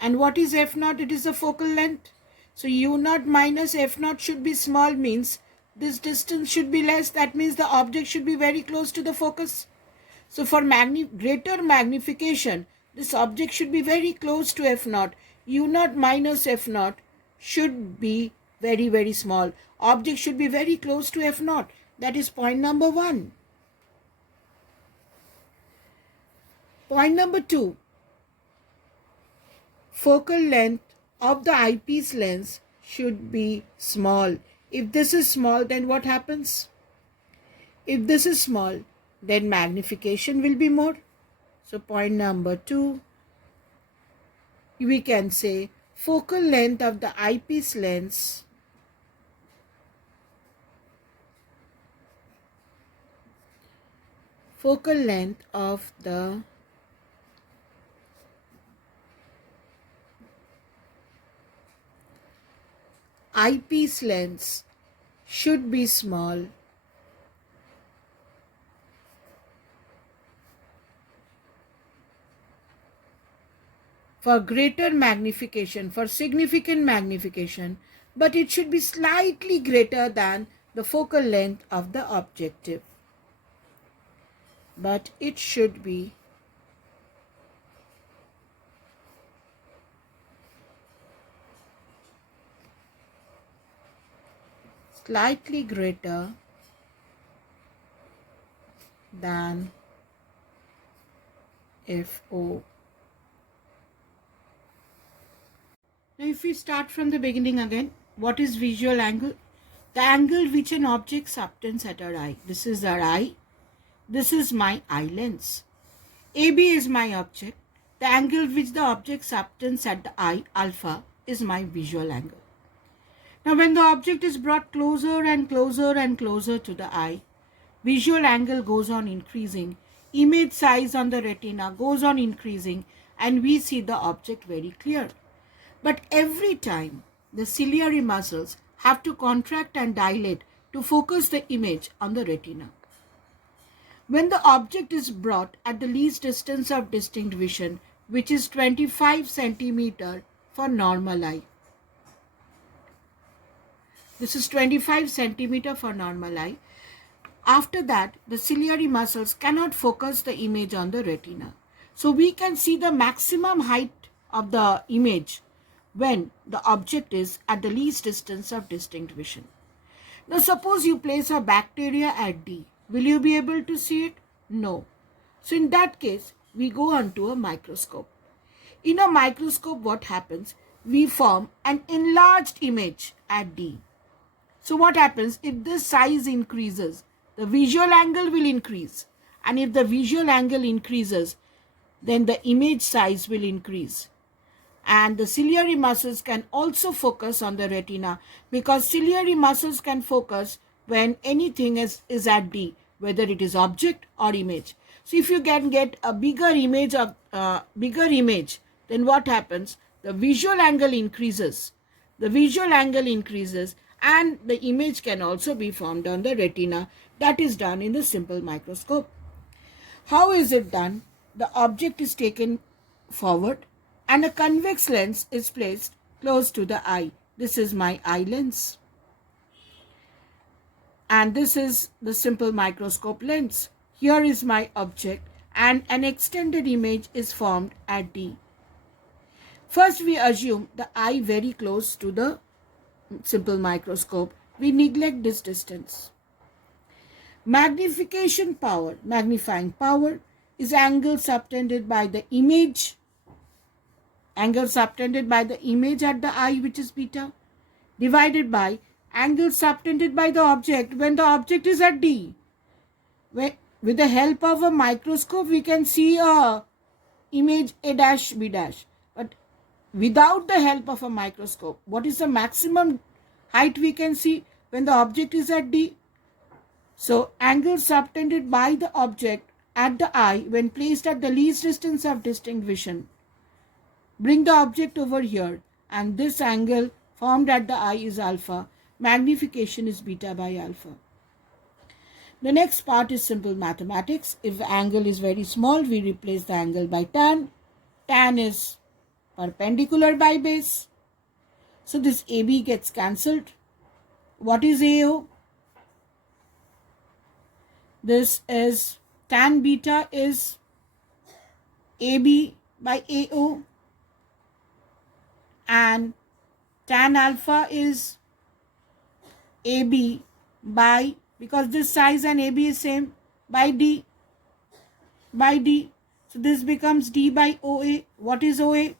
And what is F naught? It is the focal length. So U naught minus F naught should be small, means this distance should be less. That means the object should be very close to the focus. So for greater magnification, this object should be very close to F naught. U naught minus F naught should be very, very small. Object should be very close to F naught. That is point number 1. Point number 2. Focal length of the eyepiece lens should be small. If this is small, then what happens? If this is small, then magnification will be more. So point number 2, we can say focal length of the eyepiece lens focal length of the eyepiece lens should be small for greater magnification, for significant magnification, but it should be slightly greater than the focal length of the objective. But it should be slightly greater than FO. Now if we start from the beginning again, what is visual angle? The angle which an object subtends at our eye. This is our eye. This is my eye lens. AB is my object. The angle which the object subtends at the eye, alpha, is my visual angle. Now when the object is brought closer and closer and closer to the eye, visual angle goes on increasing. Image size on the retina goes on increasing, and we see the object very clear. But every time the ciliary muscles have to contract and dilate to focus the image on the retina. When the object is brought at the least distance of distinct vision, which is 25 centimeter for normal eye. This is 25 centimeter for normal eye. After that, the ciliary muscles cannot focus the image on the retina. So we can see the maximum height of the image when the object is at the least distance of distinct vision. Now suppose you place a bacteria at D. Will you be able to see it? No. So in that case, we go on to a microscope. In a microscope, what happens? We form an enlarged image at D. So what happens? If this size increases, the visual angle will increase. And if the visual angle increases, then the image size will increase. And the ciliary muscles can also focus on the retina, because ciliary muscles can focus when anything is at D, whether it is object or image. So if you can get a bigger image, then what happens? The visual angle increases. The visual angle increases, and the image can also be formed on the retina. That is done in the simple microscope. How is it done? The object is taken forward and a convex lens is placed close to the eye. This is my eye lens. And this is the simple microscope lens. Here is my object, and an extended image is formed at D. First, we assume the eye very close to the simple microscope. We neglect this distance. Magnifying power is angle subtended by the image angle subtended by the image at the eye, which is beta, divided by angle subtended by the object when the object is at D. With the help of a microscope, we can see a image A dash B dash. But without the help of a microscope, what is the maximum height we can see when the object is at D? So angle subtended by the object at the eye when placed at the least distance of distinct vision. Bring the object over here, and this angle formed at the eye is alpha. Magnification is beta by alpha. The next part is simple mathematics. If the angle is very small, we replace the angle by tan. Tan is perpendicular by base. So this AB gets cancelled. What is AO? This is tan beta is AB by AO, and tan alpha is AB by, because this size and AB is same, by D. So this becomes D by OA. What is OA?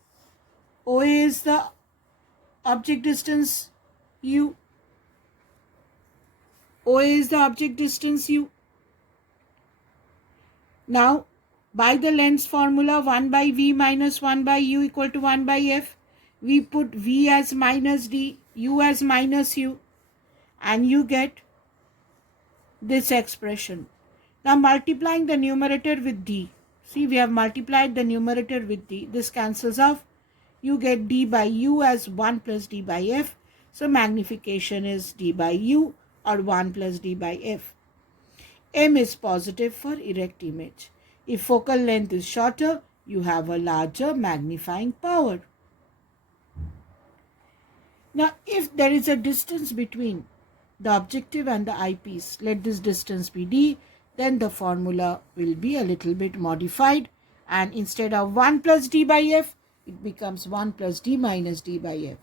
OA is the object distance U. OA is the object distance U. Now, by the length formula 1 by V minus 1 by U equal to 1 by F, we put V as minus D, U as minus U, and you get this expression. Now multiplying the numerator with D. See, we have multiplied the numerator with D. This cancels off. You get D by U as 1 plus D by F. So magnification is D by U, or 1 plus D by F. M is positive for erect image. If focal length is shorter, you have a larger magnifying power. Now, if there is a distance between the objective and the eyepiece, let this distance be D, then the formula will be a little bit modified, and instead of 1 plus D by F, it becomes 1 plus D minus D by F.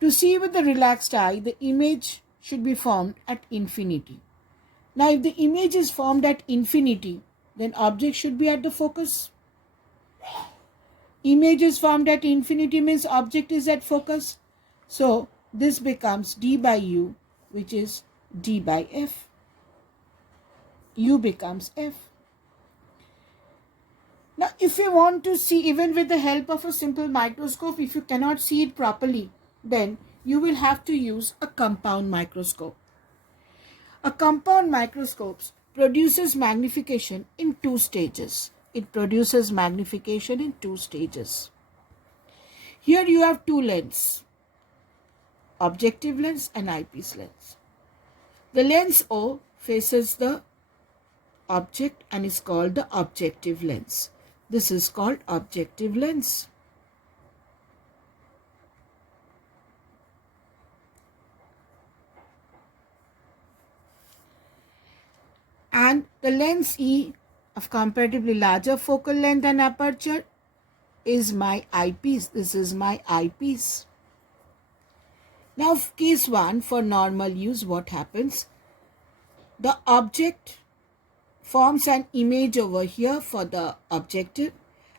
To see with the relaxed eye, the image should be formed at infinity. Now, if the image is formed at infinity, then object should be at the focus. Image is formed at infinity means object is at focus. So, this becomes D by U, which is D by F. U becomes F. Now, if you want to see, even with the help of a simple microscope, if you cannot see it properly, then you will have to use a compound microscope. A compound microscope produces magnification in 2 stages. It produces magnification in 2 stages. Here you have 2 lenses, objective lens and eyepiece lens. The lens O faces the object and is called the objective lens. This is called objective lens. And the lens E of comparatively larger focal length and aperture is my eyepiece. This is my eyepiece. Now, case 1, for normal use, what happens? The object forms an image over here for the objective,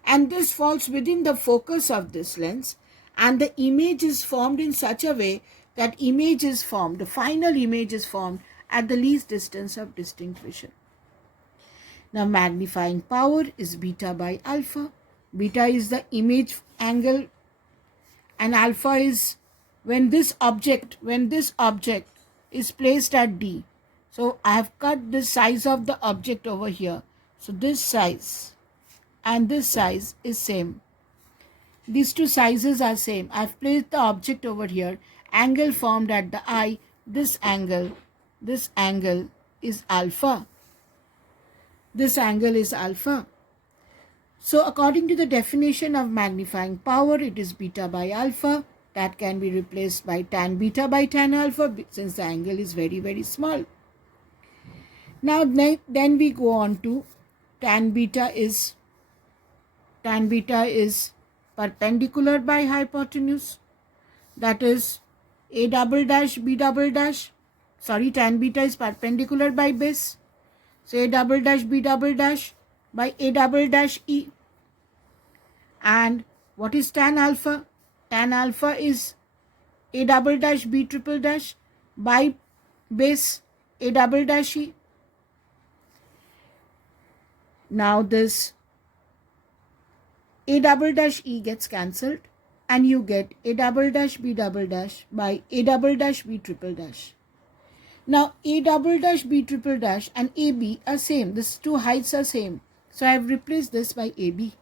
and this falls within the focus of this lens, and the image is formed in such a way that image is formed, the final image is formed at the least distance of distinct vision. Now, magnifying power is beta by alpha. Beta is the image angle, and alpha is when this object is placed at D. So, I have cut the size of the object over here. So, this size and this size is same. These 2 sizes are same. I have placed the object over here. Angle formed at the eye, this angle is alpha. This angle is alpha. So, according to the definition of magnifying power, it is beta by alpha. That can be replaced by tan beta by tan alpha, since the angle is very, very small. Now, then we go on to tan beta is perpendicular by hypotenuse. That is A double dash B double dash. Sorry, tan beta is perpendicular by base. So, A double dash B double dash by A double dash E. And What is tan alpha? Tan alpha is A double dash B triple dash by base A double dash E. Now this A double dash E gets cancelled and you get A double dash B double dash by A double dash B triple dash. Now A double dash B triple dash and AB are same. These two heights are same. So I have replaced this by AB.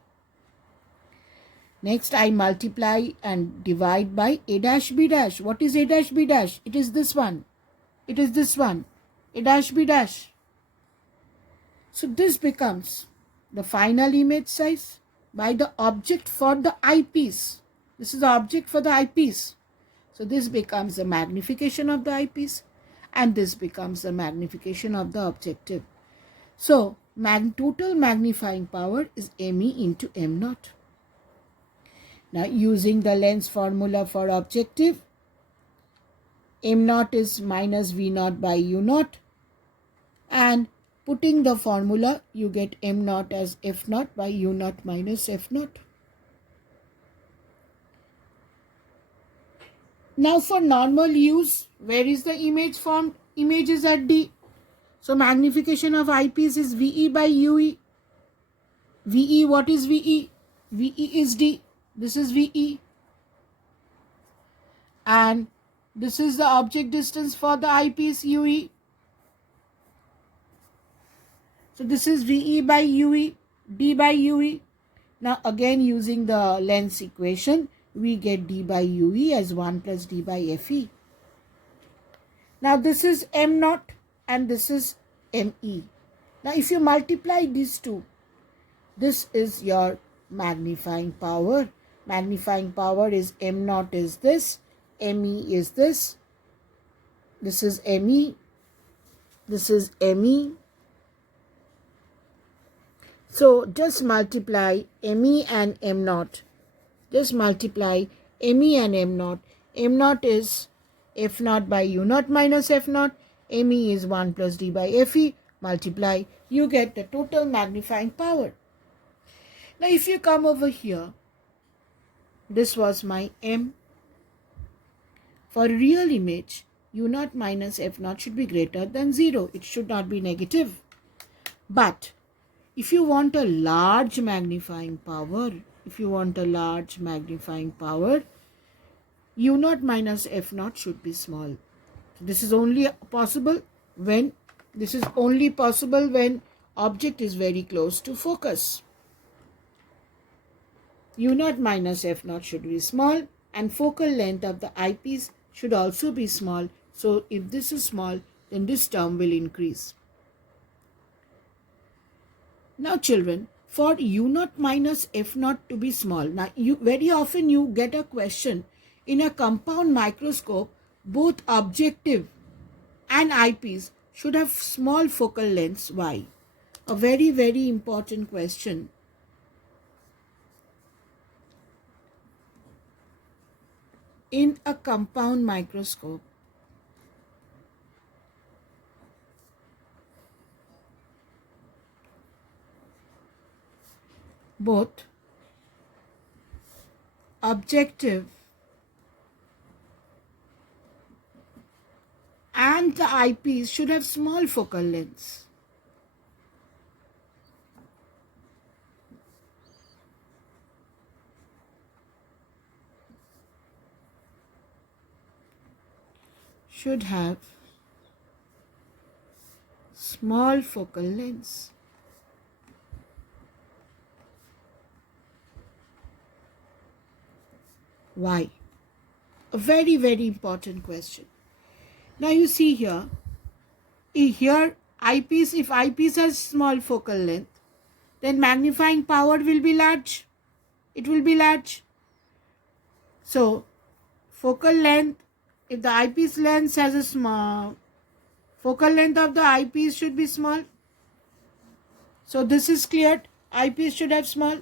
Next I multiply and divide by A dash B dash. What is A dash B dash? It is this one. It is this one. A dash B dash. So this becomes the final image size by the object for the eyepiece. This is the object for the eyepiece. So this becomes the magnification of the eyepiece and this becomes the magnification of the objective. So total magnifying power is ME into M naught. Now using the lens formula for objective, M naught is minus V naught by U naught, and putting the formula you get M naught as F naught by U naught minus F naught. Now for normal use, where is the image formed? Image is at D. So magnification of eyepiece is VE by UE. VE, what is VE? VE is D. This is VE. And this is the object distance for the eyepiece UE. So this is VE by UE, D by UE. Now again using the lens equation, we get D by UE as 1 plus D by FE. Now this is M naught and this is ME. Now if you multiply these two, this is your magnifying power. Magnifying power is M naught is this, ME is this. This is ME. This is ME. So just multiply ME and M naught. Just multiply ME and M naught. M naught is F naught by U naught minus F naught. ME is 1 plus D by FE. Multiply. You get the total magnifying power. Now if you come over here, this was my M. For real image, U naught minus F naught should be greater than 0. It should not be negative. But if you want a large magnifying power, U naught minus F naught should be small. So this is only possible when object is very close to focus. U naught minus F naught should be small and focal length of the eyepiece should also be small. So if this is small, then this term will increase. Now children, for U naught minus F naught to be small, now very often you get a question in a compound microscope, both objective and eyepiece should have small focal lengths. Why? A very, very important question. In a compound microscope, both objective and the eyepiece should have small focal lengths. Should have small focal lengths. Why? A very, very important question. Now you see here eyepiece, if eyepiece has small focal length, then magnifying power will be large. It will be large. So focal length, if the eyepiece lens has a small, focal length of the eyepiece should be small. So this is cleared. Eyepiece should have small.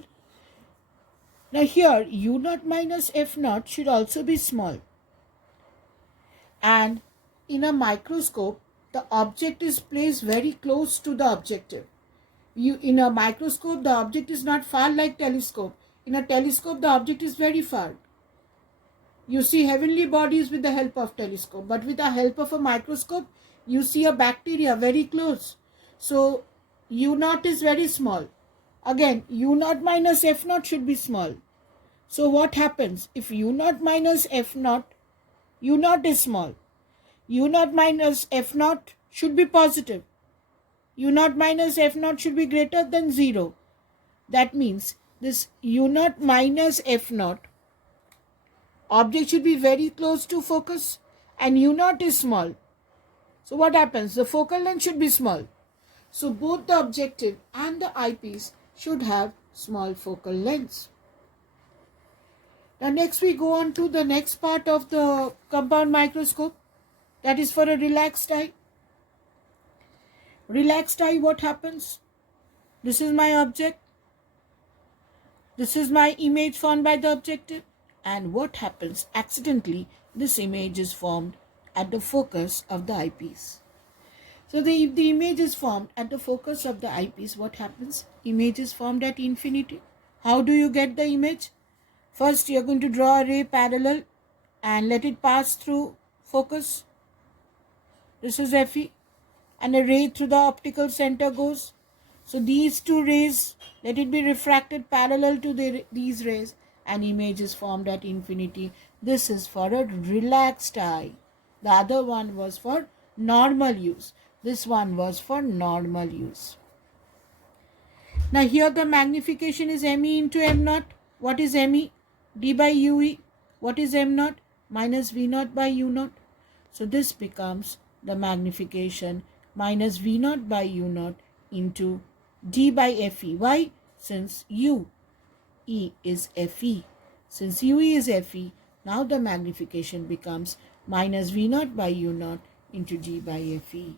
Now here U naught minus F naught should also be small. And in a microscope, the object is placed very close to the objective. In a microscope, the object is not far like telescope. In a telescope, the object is very far. You see heavenly bodies with the help of telescope, but with the help of a microscope, you see a bacteria very close. So U naught is very small. Again, U naught minus F naught should be small. So what happens? If U naught minus F naught, U naught is small. U naught minus F naught should be positive. U naught minus F naught should be greater than 0. That means this U naught minus F naught, object should be very close to focus and U naught is small. So what happens? The focal length should be small. So both the objective and the eyepiece should have small focal lengths. Now next we go on to the next part of the compound microscope, that is for a relaxed eye. Relaxed eye, what happens? This is my object. This is my image formed by the objective. And what happens? Accidentally, this image is formed at the focus of the eyepiece. So if the image is formed at the focus of the eyepiece, what happens? Image is formed at infinity. How do you get the image? First, you are going to draw a ray parallel and let it pass through focus. This is Fe. And a ray through the optical center goes. So these two rays, let it be refracted parallel to these rays, and image is formed at infinity. This is for a relaxed eye. The other one was for normal use. This one was for normal use. Now here the magnification is ME into M naught. What is ME? D by UE. What is M naught? Minus V naught by U naught. So this becomes the magnification minus V naught by U naught into D by Fe. Why? Since UE is Fe. Since UE is Fe, now the magnification becomes minus V naught by U naught into D by Fe.